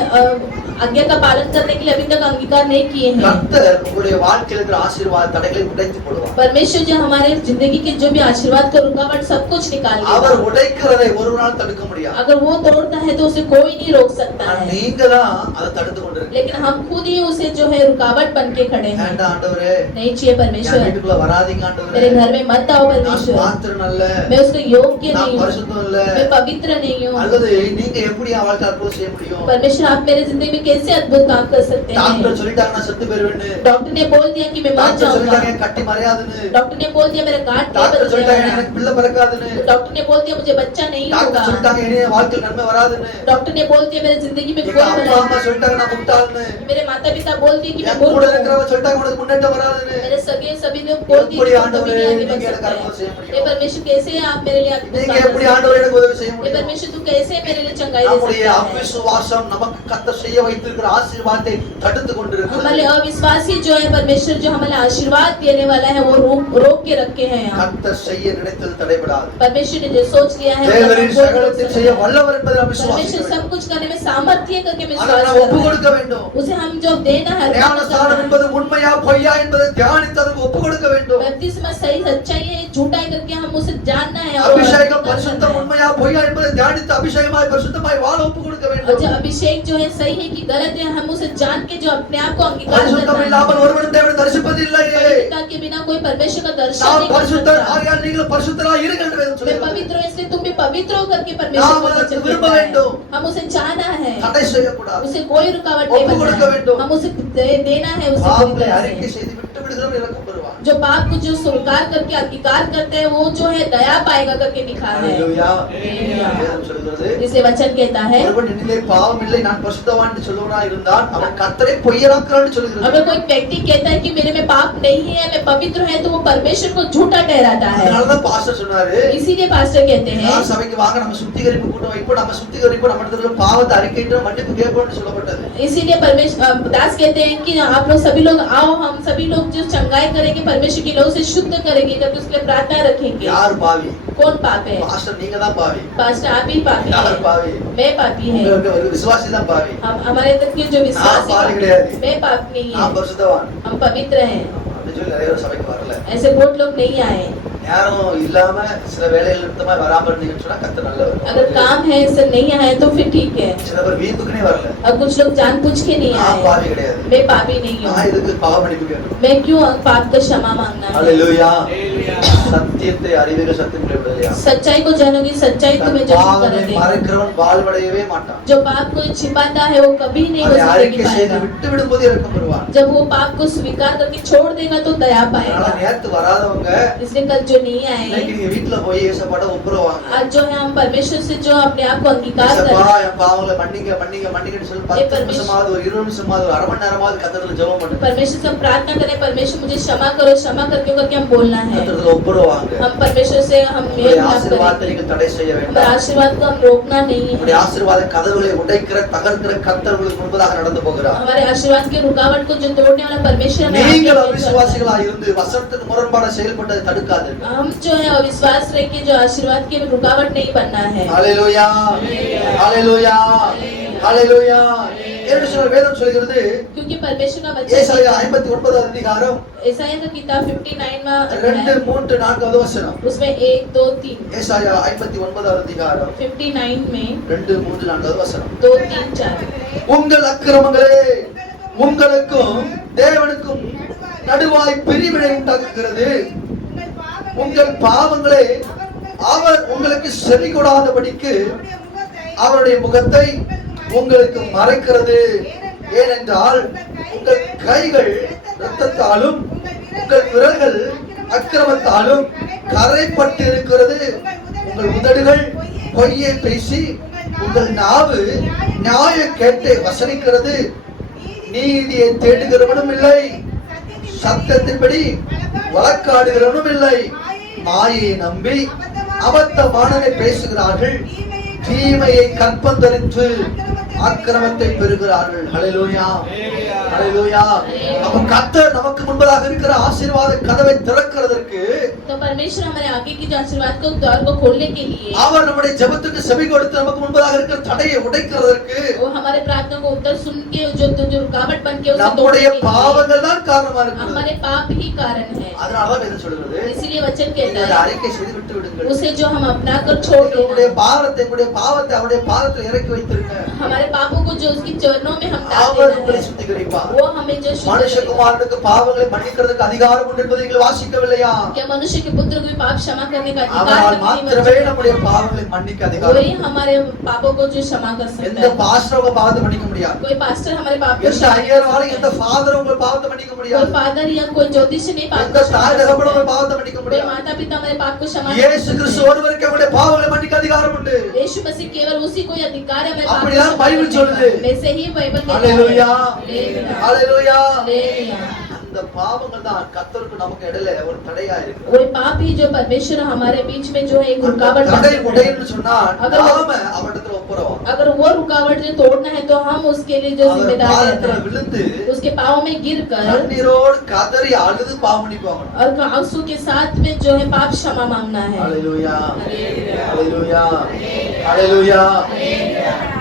आज्ञा का पालन करने के लिए अभी तक अंगीकार नहीं किए हैं? கர்த்தர் உங்களுடைய வாழ்க்கையில் இருக்கிற ஆசீர்வாத தடைகளை உடைத்து போடுவார். परमेश्वर जो हमारे जिंदगी के जो भी आशीर्वाद का रुकावट सब कुछ निकाल அவர் देगा। உடைக்கிறதை ஒரு நாள் தடுக்க முடியாது. अगर वो तोड़ता है तो उसे कोई नहीं रोक सकता है। நீங்க தான் அதை தடுத்து கொண்டிருக்கீங்க. लेकिन हम खुद ही उसे जो है रुकावट बन के खड़े हैं। வேண்டாம் ஆண்டவரே, नहीं चाहिए என் परमेश्वर, வீட்டுக்குள்ள வராதீங்க ஆண்டவரே. मेरे घर में मत आओ நான் परमेश्वर, பாத்திரம் அல்ல, मैं उसके योग्य நான் नहीं हूँ, பரிசுத்தம் இல்ல. मैं पवित्र नहीं हूँ। அல்லது நீங்க எப்படி என் வாழ்க்கை அற்புதம் செய்ய முடியும்? परमेश्वर आप मेरे जिंदगी में कैसे अद्भुत काम कर सकते டாக்டர் हैं? சொல்லிட்டாங்க நான் செத்து போயிருவேன்னு. डॉक्टर ने बोल दिया कि मैं मर டாக்டர் जाऊंगा, சொல்லிட்டாங்க என் கட்டி மறையாதுன்னு. डॉक्टर ने बोल दिया मेरा गांठ नहीं டாக்டர் बदल சொல்லிட்டாங்க जाएगा, எனக்கு பிள்ளை பிறக்காதுன்னு. डॉक्टर ने बोल दिया मुझे बच्चा नहीं டாக்டர் होगा, சொல்லிட்டாங்க இனி என் வாழ்க்கையில் நன்மை வராதுன்னு. डॉक्टर ने बोल दिया मेरी जिंदगी में எங்க कोई அப்பா भलाई அம்மா சொல்லிட்டாங்க நான் முட்டாள்னு. नहीं। मेरे माता पिता बोल दिए कि मैं என் मूर्ख கூட हूँ, இருக்கிறவங்க சொல்லிட்டாங்க உனக்கு முன்னேற்றம் வராதுன்னு. मेरे सगे सभी लोग बोल दिए எப்படி कि तुम कभी ஆண்டவரே नहीं आगे நீங்க बढ़ எனக்கு सकते அற்புதம் செய்ய हैं। முடியும்? ये परमेश्वर कैसे आप मेरे लिए अद्भुत நீங்க काम कर எப்படி सकते ஆண்டவரே हैं? எனக்கு உதவி செய்ய ये முடியும்? परमेश्वर तू कैसे मेरे लिए चंगाई दे நம்முடைய सकता है? அவிசுவாசம் நமக்கு கர்த்தர் செய்ய வைத்திருக்கிற ஆசீர்வாதத்தை தடுத்து கொண்டிருக்கிறது. हमारे अविश्वासी जो है परमेश्वर जो हमें आशीर्वाद देने वाला है वो रोक के रखे हैं। கர்த்தர் செய்ய நினைத்தது தடைபடாது. परमेश्वर ने जो सोच लिया है தேவரீர் वो சகலத்தை செய்ய வல்லவர் என்பதை நாம் परमेश्वर விசுவாசிக்கிறோம். सब कुछ करने में सामर्थ्य करके அதை विश्वास நாம் ஒப்பு करते हैं। கொடுக்க வேண்டும். उसे हम जो देना है ஞானஸ்நானம் என்பது உண்மையா பொய்யா என்பதை தியானித்து அதற்கு ஒப்பு கொடுக்க வேண்டும். बपतिस्मा सही सच्चाई है झूठा है करके हम उसे जानना है और அபிஷேகம் करना பரிசுத்தம் है। உண்மையா பொய்யா என்பதை தியானித்து அபிஷேகமாய் பரிசுத்தமாய் வாழ ஒப்பு கொடுக்க और வேண்டும். जो अभिषेक जो है सही है कि गलत है हम उसे जान के जो अपने आप को अंगीकार பரிசுத்தம் करना है। இல்லாமல் ஒருவனும் தேவனை தரிசிப்பதில்லையே. पवित्रता के बिना कोई परमेश्वर का दर्शन நாம் नहीं कर பரிசுத்தர் सकता। ஆகையால் நீங்கள் பரிசுத்தராய் இருங்கள் என்று வேதம் मैं சொல்கிறது. पवित्र हूँ इसलिए तुम भी पवित्र हो करके परमेश्वर நாம் को அதற்கு वचन விரும்ப देता है। வேண்டும். हम उसे चाहना है, தடை செய்யக்கூடாது. उसे कोई रुकावट ஒப்பு नहीं கொடுக்க बनना है। வேண்டும். हम उसे देना है उसे पूरी பாவங்களை तरह அறிக்கை से। செய்து விட்டு விடுகிறவன் இறக்கம் பெறுவான். जो पाप को जो स्वीकार करके अंगीकार करते हैं वो जो है दया पाएगा करके लिखा है। ஹalleluya. ஹalleluya. வேதம் சொல்கிறது, इसलिए वचन कहता है ஒருவன் என்னிலே பாவம் இல்லை நான் பரிசுத்தவான் என்று சொல்லுவனாய் இருந்தால் அவன் கர்த்தரை பொய்யராக்கிறான் என்று சொல்கிறது. अगर कोई व्यक्ति कहता है कि मेरे में पाप नहीं है मैं पवित्र है तो वो परमेश्वर को झूठा ठहराता है। அதனாலதான் பாஸ்டர் சொன்னாரு, इसीलिए पास्टर कहते हैं எல்லாரும் சபைக்கு வாங்க நம்ம சுத்திகரிப்பு கூட்டம் வைப்போம், நம்ம சுத்திகரிப்பு நம்ம இடத்துல பாவத்தை அறிக்கையிட்டு மன்னிப்பு கேட்போம்னு சொல்லப்பட்டது. इसीलिए परमेश्वर दास कहते हैं कि आप लोग सभी लोग आओ हम सभी लोग जो चंगाई करेंगे परमेश्वर के लहू से शुद्ध करेंगे करके उसके लिए प्रार्थना रखेंगे। யார் பாவி? कौन पाप है? பாஸ்டர் நீங்க தான் பாவி. पास्टर आप ही पापी யார் हैं, பாவி? मैं पापी है। உங்களுக்கு ஒரு விசுவாசி தான் பாவி. हम हमारे अंदर के जो विश्वास आप पापी கிடையாது. मैं पाप नहीं நான் है, பரிசுத்தவான். हम पवित्र हैं। அப்படின்னு சொல்லி நிறைய பேர் சபைக்கு வரல. ऐसे बहुत लोग नहीं आए। யாரும் இல்லாம சில வேலைகள் நிமித்தமா வராம இருந்தீங்கன்னு சொன்னா கர்த்தர் நல்லவர். अगर काम है ऐसे नहीं आए तो फिर ठीक है। சில பேர் வீட்டுக்குனே வரல. और कुछ लोग जानबूझ के नहीं நான் आए। பாவி கிடையாது. मैं पापी नहीं நான் हूँ, இதுக்கு பாவ மன்னிப்பு கேட்கணும். मैं क्यों पाप का क्षमा मांगना है? ஹalleluya. சத்தியத்தை அறிவீர்கள், சத்தியம் விடுதலையா. सच्चाई को जानोगी, सच्चाई तुम्हें जरूर பாவத்தை करेगी। மறைக்கிறவன் வாழ்வடையவே மாட்டான். जो पाप को छिपाता है वो कभी नहीं அதை हो அறிக்கை செய்து पाएगा। விட்டு விடும்போது இரக்கம் பெறுவான். जब वो पाप को स्वीकार करके छोड़ देगा तो दया அதனால पाएगा। நேத்து வராதவங்க इसलिए कल जो नहीं இன்னைக்கு आए நீங்க வீட்டுல போய் ஏசப்பாட ஒப்புரவாங்க. आज जो है हम परमेश्वर से जो अपने आप को अंगीकार ஏசப்பா करें, என் பாவங்களை மன்னிங்க மன்னிங்க மன்னிங்கன்னு சொல்லி 10 நிமிஷமாவது ஒரு 20 நிமிஷமாவது ஒரு அரை மணி நேரமாவது கர்த்தர்ல ஜெபம் பண்ணுங்க. परमेश्वर से हम प्रार्थना करें परमेश्वर मुझे क्षमा करो, क्षमा करके हम बोलना है। கர்த்தர்ல ஒப்புரவாங்க. हम परमेश्वर से हम मेल உங்களுடைய मिलाप ஆசீர்வாதத்தை करेंगे। நீங்கள் தடை செய்ய हमारे வேண்டாம். आशीर्वाद को हम रोकना नहीं உங்களுடைய है। ஆசீர்வாத கதவுகளை உடைக்கிற தகர்க்கிற கர்த்தர் உங்களுக்கு முன்பதாக நடந்து போகிறார். हमारे आशीर्वाद के रुकावट को जो तोड़ने वाला परमेश्वर हमें आगे நீங்கள் ले चलता है। அவிசுவாசிகளா இருந்து வசனத்துக்கு முரண்பாட செயல்பட்டதை தடுக்காதீர்கள். हम जो है अविश्वास रह के जो आशीर्वाद की रुकावट नहीं बनना है। ஹalleluya ஹalleluya ஹalleluya. என்று சொல்ல வேதம் சொல்கிறது, क्योंकि परमेश्वर का वचन ஏசாயா 59 அதிகாரம் ईसाया का किताब 59 में 2 3 4 வசனம். उसमें 1 2 3 ஏசாயா 59 அதிகாரம் 59 में 2 3 4 வசனம். 2 3 4 உங்கள் அக்கிரமங்களே உங்களுக்கும் தேவனுக்கும் நடுவாய் பிரிவினை உண்டாக்குகிறது. உங்கள் பாவங்களே அவர் உங்களுக்கு செவி கொடாதபடிக்கு அவருடைய முகத்தை உங்களுக்கு மறைக்கிறது. ஏனென்றால் உங்கள் கைகள் இரத்தத்தாலும் உங்கள் விரல்கள் அக்கிரமத்தாலும் கரைப்பட்டு இருக்கிறது. உங்கள் உதடுகள் பொய்யை பேசி உங்கள் நாவு நியாய கேட்டை வசனிக்கிறது. நீதியை தேடுகிறவனும் இல்லை, சத்தத்தின்படி வழக்காடுகிறவனும் இல்லை. மாயை நம்பி அபத்தமானதை பேசுகிறார்கள். தீமையை கற்பந்தரித்து ஆக்கிரமத்தை பெறுகிறார்கள். ஹல்லேலூயா, ஹல்லேலூயா. அப்ப கர்த்தர் நமக்கு முன்பதாக இருக்கிற ஆசீர்வாத கதவை திறக்கிறதற்கு, तो परमेश्वर हमारे आगे की जो आशीर्वाद को द्वार को खोलने के लिए, அவர் நம்முடைய ஜெபத்துக்கு செவி கொடுத்து நமக்கு முன்பதாக இருக்கிற தடையை உடைக்கிறதற்கு, वो हमारे प्रार्थना को उत्तर सुन के जो रुकावट बन के उसे நம்முடைய பாவங்கள் தான் காரணமா இருக்கு. हमारे पाप ही कारण है। அதனால தான் வேதம் சொல்கிறது, इसीलिए वचन कहता நீங்கள் है அறிக்கை செய்து விட்டு விடுங்கள். उसे जो हम अपना कर छोड़ உங்களுடைய देना, பாவத்தை, உங்களுடைய பாவத்தை அவருடைய பாதத்தில் இறக்கி வைத்திருங்க. हमारे पापों को जो उसकी चरणों में हम डाल அவர் உங்களை देना है, சுத்திகரிப்பார். वो हमें जो शुद्ध करेगा। மனுஷகுமாரனுக்கு பாவங்களை மன்னிக்கிறதுக்கு அதிகாரம் உண்டு என்பதை நீங்கள் வாசிக்கவில்லையா? क्या मनुष्य के पुत्र को भी पाप क्षमा करने का अधिकार அவரால் है? மாத்திரமே நம்முடைய பாவங்களை மன்னிக்க அதிகாரம் वही உண்டு. हमारे पापों को जो क्षमा कर सकता எந்த है। பாஸ்டர் உங்க பாவத்தை மன்னிக்க முடியாது. कोई पास्टर हमारे पाप को எந்த क्षमा कर ஐயராலும் सकता எந்த है। ஃபாதர் உங்க பாவத்தை மன்னிக்க कोई முடியாது. फादर या कोई ज्योतिष नहीं पाप எந்த को क्षमा தாய் कर தகப்பனும் सकता உங்க है। பாவத்தை மன்னிக்க कोई முடியாது. माता पिता हमारे पाप को क्षमा இயேசு கிறிஸ்து ஒருவருக்கு அவருடைய பாவங்களை மன்னிக்க அதிகாரம் உண்டு. यीशु मसीह केवल उसी को ही अधिकार है हमारे पाप को அப்படிதான் क्षमा பைபிள் करने சொல்லுது. का। वैसे ही बाइबल कहता है। ஹல்லேலூயா, हालेलुया, ஹல்லேலூயா. हालेलुया। அந்த பாவங்கள் தான் கர்த்தருக்கு நமக்கு இடையில ஒரு தடையா இருக்கு. वही पाप ही जो परमेश्वर हमारे बीच में जो है एक रुकावट தடை बन உடையன்னு சொன்னா अगर वो- நாம அவரிடத்துல ஒப்புறோம். अगर वो रुकावट जो तोड़ना है तो हम उसके लिए जो அவர் जिम्मेदार பாதத்துல है, விழுந்து उसके पाँव में गिर कर கண்ணீரோடு கதறி அழுது பாவம் மன்னிப்பு வாங்கணும். और आंसू के साथ में जो है पाप क्षमा मांगना है। ஹல்லேலூயா, हालेलुया, ஹல்லேலூயா, ஹல்லேலூயா.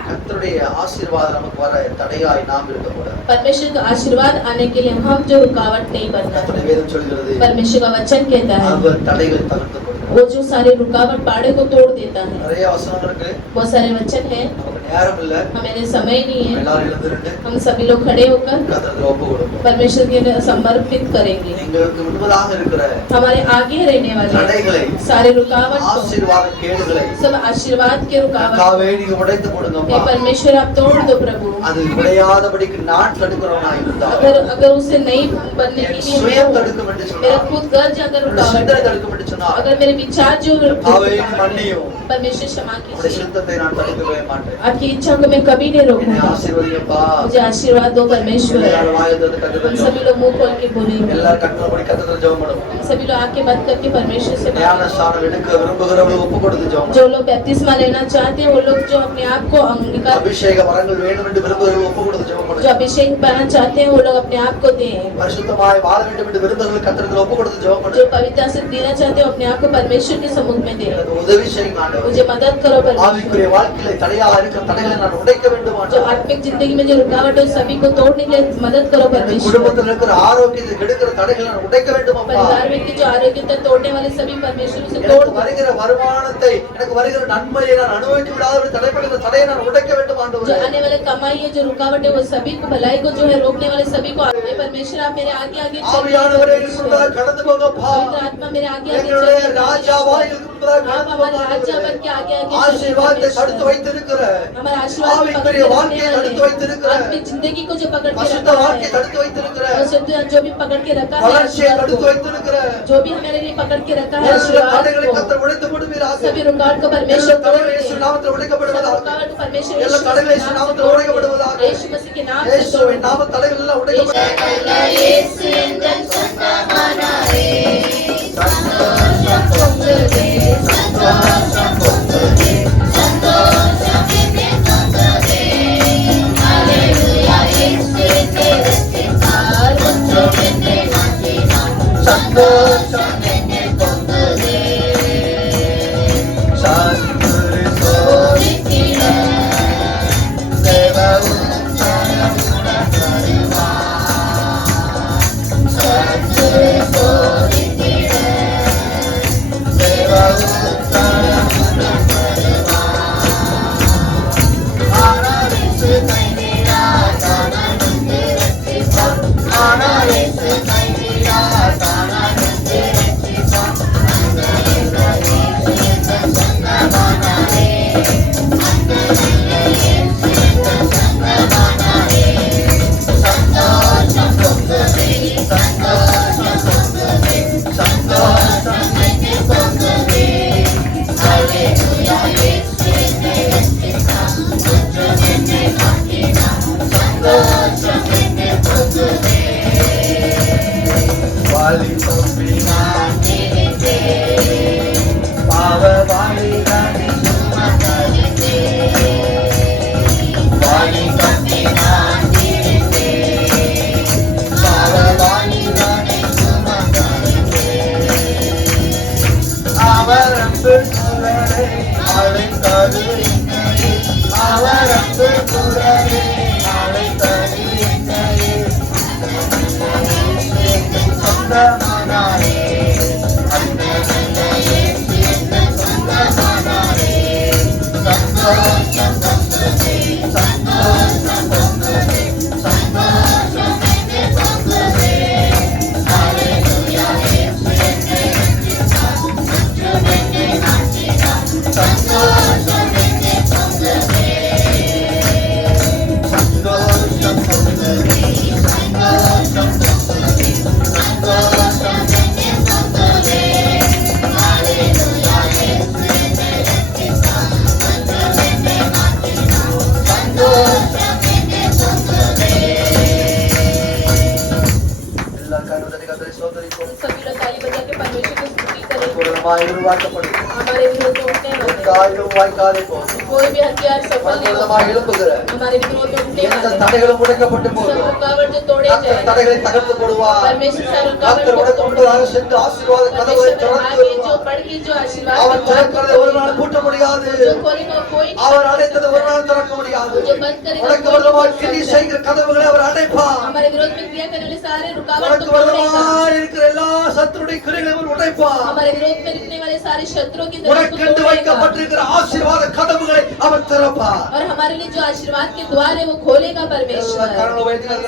கர்த்தருடைய ஆசீர்வாதம் நமக்கு வர தடையாய் நாம் இருக்கக்கூடாது. परमेश्वर का आशीर्वाद आने के लिए हम जो रुकावट नहीं बनना கர்த்தருடைய है। வேதம் சொல்கிறது, परमेश्वर का वचन कहता है அவர் தடைகளை தகர்த்து கொடுக்கிறார். वो जो सारे रुकावट बाड़े को तोड़ देता है। நிறைய வசனம் இருக்கு, बहुत सारे वचन है, நமக்கு நேரம் இல்ல. हमें समय नहीं है। எல்லாரும் எழுந்திருந்து हम सभी लोग खड़े होकर கர்த்தருக்கு ஒப்பு கொடுப்போம். परमेश्वर के लिए समर्पित करेंगे। எங்களுக்கு முன்பதாக இருக்கிற हमारे आगे रहने वाले தடைகளை, सारे रुकावट को, ஆசீர்வாத கேடுகளை सब आशीर्वाद के रुकावट கர்த்தாவே நீங்க உடைத்து हे போடுங்கப்பா. परमेश्वर आप तोड़ दो प्रभु। அது உடையாதபடிக்கு நான் தடுக்கிறவனா இருந்தால், अगर उसे नहीं बनने के लिए சுயம் मैं தடுக்கும் என்று मेरा சொன்னால், खुद गर्ज अगर என்னுடைய रुकावट சிந்தனை है, தடுக்கும் என்று சொன்னால், अगर मेरे विचार जो கர்த்தாவே மன்னியும். परमेश्वर क्षमा உடைய कीजिए। சித்தத்தை நான் தடுக்கவே மாட்டேன். आपकी इच्छा को मैं कभी नहीं என்னை रोकूंगा। ஆசீர்வதிங்கப்பா. मुझे आशीर्वाद दो परमेश्वर। எல்லாரும் வாயை திறந்து கர்த்தரை हम ஜெபம் सभी लोग मुंह खोल के बोलेंगे। எல்லாரும் கர்த்தரை படி கர்த்தரை ஜெபம் பண்ணுவோம். हम सभी लोग आंखें बंद करके परमेश्वर से ஞான मांगें। ஸ்நானம் எடுக்க விரும்புகிறவர்கள் ஒப்பு கொடுத்து ஜெபம் जो பண்ணுவோம். लोग बपतिस्मा लेना चाहते हैं वो लोग जो अपने आप को अंगीकार, அபிஷேக வரங்கள் வேண்டும் என்று விரும்புகிறவர்கள் ஒப்பு கொடுத்து ஜெபம் जो பண்ணுவோம். अभिषेक पाना चाहते हैं वो लोग अपने आप को दें। பரிசுத்தமாய் வாழ வேண்டும் என்று விரும்புகிறவர்கள் கர்த்தருக்கு ஒப்பு கொடுத்து ஜெபம் जो பண்ணுவோம். पवित्रता से जीना चाहते हैं अपने आप को परमेश्वर के सम्मुख में दें। எனக்கு உதவி செய்யுங்க ஆண்டவரே. मुझे मदद करो परमेश्वर। ஆவிக்குரிய வாழ்க்கையில தடையா இருக்கிற தடைகளை நான் உடைக்க வேண்டும் जो ஆண்டவரே. आत्मिक जिंदगी में जो रुकावट है सभी को तोड़ने के लिए मदद करो என் परमेश्वर। குடும்பத்தில் இருக்கிற ஆரோக்கியத்தை கெடுக்கிற தடைகளை நான் உடைக்க வேண்டும் அப்பா. परिवार में की जो आरोग्यता तोड़ने वाले सभी परमेश्वर से तोड़ எனக்கு வருகிற வருமானத்தை, எனக்கு வருகிற நன்மையை நான் அனுபவிக்க விடாத தடைப்படுகிற தடையை நான் உடைக்க வேண்டும் जो ஆண்டவரே. आने वाले कमाई है जो रुकावट है वो सभी को, भलाई को जो है रोकने वाले सभी को, हे परमेश्वर आप मेरे आगे आगे ஆவியானவரே चलिए। முன்பதாக கடந்து போங்கப்பா. पवित्र आत्मा मेरे आगे आगे எங்களுடைய चलिए। ராஜாவாய் முன்பதாக आप கடந்து हमारे போங்க राजा बन ஆண்டவரே. के आगे आगे ஆசீர்வாதத்தை चलिए தடுத்து परमेश्वर। வைத்திருக்கிற, हमारा आशीर्वाद को पकड़ ஆவிக்குரிய के வாழ்க்கையை रखने தடுத்து वाले, வைத்திருக்கிற, आत्मिक जिंदगी को जो पकड़ के பரிசுத்த रखा வாழ்க்கையை है, தடுத்து வைத்திருக்கிற, और जो भी पकड़ के रखा है வளர்ச்சியை आशीर्वाद தடுத்து को, வைத்திருக்கிற जो भी हमारे लिए पकड़ के रखा है இயேசுவின் आशीर्वाद தடைகளை को, கர்த்தர் உடைத்து போடுவீராக. सभी रुकावट को எல்லா परमेश्वर तोड़ தடைகள் दे। இயேசு நாமத்தில் உடைக்கப்படுவதாக. रुकावट को परमेश्वर எல்லா यीशु தடைகள் இயேசு के नाम से நாமத்தில் तोड़ உடைக்கப்படுவதாக. दे। यीशु मसीह के नाम से तोड़ இயேசுவின் दे। நாம தடைகள் எல்லாம் உடைக்கப்படுவதாக. சந்தோஷம் என்னை பொங்குதே. சாஸ்திரி சோதிக்கிற தேவ உத்தரவுடன் வருவார். பலி தப்பினான் பாவ பலிகளை பலி தப்பினான் பாவ பலிகளை அவர் அன்பு குரலை அழைத்தது என்னையே அவர் அன்பு குரலை அழைத்தது என்னையே சொந்தமானாரே அந்த சொந்தமானாரே சந்தோஷம் பொங்குதே சந்தோஷம் பொங்குதே சந்தோஷம் பொங்குதே ஹalleluya சந்தோஷம் பொங்குதே சந்தோஷம் பொங்குதே சந்தோஷம் பொங்குதே சந்தோஷம் பொங்குதே ஹalleluya எல்லா கர்த்தரை கர்த்தரை சோதரிக்கும் सभी लोग ताली बजा के परमेश्वर की स्तुति करें பூரணமாய் உருவாக்கப்படும் हमारे विरोध उठने वाले காயிலும் வாய்க்காதே போகும் कोई भी हथियार सफल नहीं பூரணமாய் होगा எழும்புகிற हमारे विरोध उठने எந்த वाले தடைகளும் உடைக்கப்பட்டு सब போகும் रुकावट जो तोड़े கர்த்தர் जाए தடைகளை தகர்த்து போடுவார் परमेश्वर सारे रुकावट கர்த்தர் को உனக்கு तोड़ முன்பதாக देगा சென்று ஆசீர்வாத கதவை परमेश्वर திறந்து आगे जो வருவார். बढ़ के जो आशीर्वाद அவர் का द्वार திறக்கிறதை ஒரு நாள் பூட்ட முடியாது जो खोलेगा कोई नहीं அவர் कर அடைத்ததை सकता। ஒரு நாள் திறக்க முடியாது जो बंद करेगा உனக்கு कोई விரோதமாய் नहीं கிரி कर सकता। செய்கிற கதவுகளை அவர் அடைப்பார் हमारे विरोध में क्रिया करने वाले सारे रुकावट உனக்கு को तोड़ेगा விரோதமாய் இருக்கிற எல்லா சத்துருடைய கிரிகளை அவர் உடைப்பார் हमारे विरोध में लिखने वाले सारे शत्रुओं की तरफ को உனக்கென்று तोड़ेगा வைக்கப்பட்டிருக்கிற ஆசீர்வாத கதவுகளை அவர் திறப்பார் और हमारे लिए जो आशीर्वाद के द्वार है वो खोलेगा परमेश्वर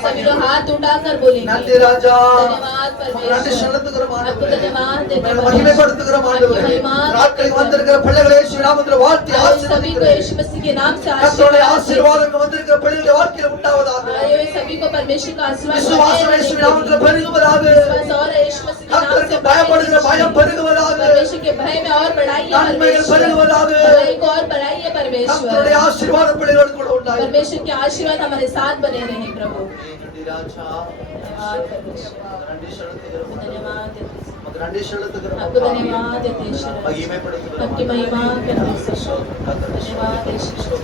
सभी लोग हाथ उठाकर बोलेंगे நன்றி ராஜா धन्यवाद உமக்கு நன்றி परमेश्वर செலுத்துகிறோம் आपको ஆண்டவரே धन्यवाद देते உம்மை हैं மகிமைப்படுத்துகிறோம் ஆண்டவரே நாட்களுக்கு வந்திருக்கிற பிள்ளைகளை இயேசு நாமத்தில் வாழ்த்தி सभी को ஆசீர்வதிக்கிறேன் यीशु मसीह के नाम से கர்த்தருடைய आशीर्वाद ஆசீர்வாதம் வந்திருக்கிற பிள்ளைகளுடைய வாழ்க்கையில் உண்டாவதாக आए हुए सभी को परमेश्वर का आशीर्वाद விசுவாசம் बने இயேசு रहने நாமத்தில் के लिए। பெருகுவதாக विश्वास और यीशु मसीह के नाम से கர்த்தருக்கு பயப்படுகிற பயம் பெருகுவதாக परमेश्वर के भय में और बढ़ाइए நன்மைகள் परमेश्वर பெருகுவதாக भलाई को और बढ़ाइए परमेश्वर கர்த்தருடைய ஆசீர்வாதம் பிள்ளைகளோடு கூட உண்டாயிருக்கும் परमेश्वर के आशीर्वाद हमारे साथ बने रहे प्रभु நன்றி ராஜா धन्यवाद परमेश्वर நன்றி செலுத்துகிறோம் धन्यवाद देते हैं। உமக்கு நன்றி செலுத்துகிறோம் आपको धन्यवाद देते हैं ईश्वर மகிமைப்படுத்துகிறோம் आपकी महिमा करते हैं ईश्वर। கர்த்தருக்கு धन्यवाद ईश्वर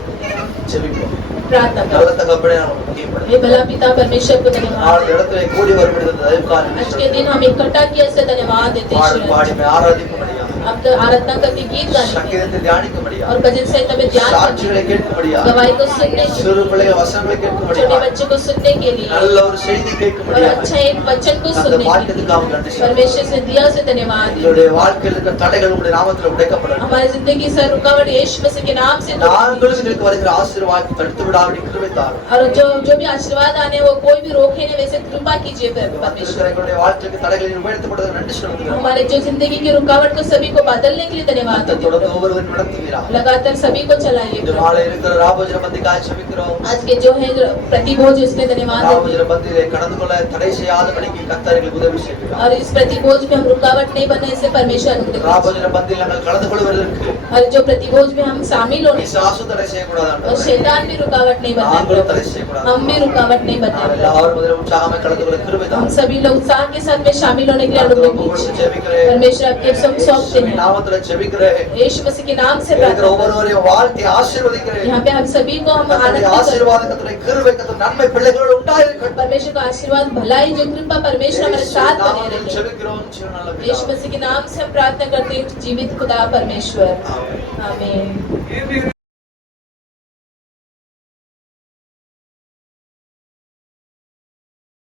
ஜெபிப்போம் प्रार्थना நல்ல करो தகப்பனே நமக்கு மகிமைப்படுத்துகிறோம் हे भला पिता परमेश्वर को धन्यवाद நாள் இடத்துல கூடி வருகிறது தயவுக்காக आज के दिन हम इकट्ठा किए इससे धन्यवाद देते हैं பாடி ईश्वर பாடி मैं ஆராதிக்கும்படியாக आप तो आराधना करके गीत गाने के சங்கீதத்தை தியானிக்கும்படியாக और भजन से तबे ध्यान करने சாட்சிகளை கேட்கும்படியாக गवाही को सुनने के சிறு பிள்ளைகள் வசனங்களை छोटे கேட்கும்படியாக बच्चों को सुनने के लिए நல்ல ஒரு செய்தி और கேட்கும்படியாக अच्छा एक वचन को அந்த सुनने के लिए வாக்கியத்துக்காக நன்றி செலுத்துகிறோம். परमेश्वर से दिया से धन्यवाद எங்களுடைய வாழ்க்கையில் இருக்கிற தடைகள் உங்களுடைய நாமத்தில் உடைக்கப்படும் हमारी जिंदगी से रुकावट यीशु मसीह के नाम से दूर நாங்களும் எங்களுக்கு வருகிற ஆசீர்வாதத்தை தடுத்து விடாமல் கிருபை தாரும் और जो भी आशीर्वाद आने वो कोई भी रोके नहीं वैसे कृपा कीजिए परमेश्वर வந்திருக்கிற எங்களுடைய வாழ்க்கைக்கு தடைகளை உபயோகப்படுத்த நன்றி செலுத்துகிறோம் हमारे जो जिंदगी की रुकावट को सभी को बदलने के लिए धन्यवाद देते हैं தொடர்ந்து प्रभु। ஒவ்வொருவரும் நடத்துகிறார் लगातार सभी को चलाइए இந்த प्रभु। மாலை இருக்கிற ராபோஜன பந்திக்காக செபிக்கிறோம் आज के जो है प्रतिभोज इसमें धन्यवाद देते ராபோஜன பந்தியிலே கடந்து கொள்ள தடை செய்யாதபடிக்கு கர்த்தர் எங்களுக்கு உதவி हैं செய்கிறார் और इस प्रतिभोज में हम रुकावट नहीं बने इससे परमेश्वर अनुग्रह कीजिए। ராபோஜன பந்தியில் நாங்கள் கலந்து கொள்வதற்கு और जो प्रतिभोज में हम शामिल होने பிசாசு தடை செய்யக்கூடாது और ஆண்டவரே. शैतान भी रुकावट नहीं बने நாங்களும் தடை प्रभु। செய்யக்கூடாது हम भी रुकावट नहीं बने நாம் प्रभु। எல்லாரும் முதல்ல உற்சாகமாக கலந்து கொள்ள கிருபை हम தாரும் सभी लोग उत्साह के साथ में शामिल होने के लिए अनुग्रह कीजिए ஜெபிக்கிறேன் परमेश्वर आपके सब सौंपते हैं நாமத்துல ஜெபிக்கிறேன் यीशु मसीह के नाम से இருக்கிற प्रार्थना करते ஒவ்வொருவரையும் வாழ்த்தி ஆசீர்வதிக்கிறேன் हैं। यहाँ पे हम सभी को हम கர்த்தருடைய आनंद करते ஆசீர்வாதம் கர்த்தருடைய கிருபை கர்த்தருடைய நன்மை பிள்ளைகளோடு உண்டாயிருக்கட்டும் परमेश्वर का आशीर्वाद भलाई जो कृपा परमेश्वर हमारे साथ बने நாமத்தில் रहे ஜெபிக்கிறோம் ஜீவனுள்ள यीशु பிதாவே. मसीह के नाम से हम प्रार्थना करते हैं जीवित खुदा परमेश्वर ஆமென். आमीन।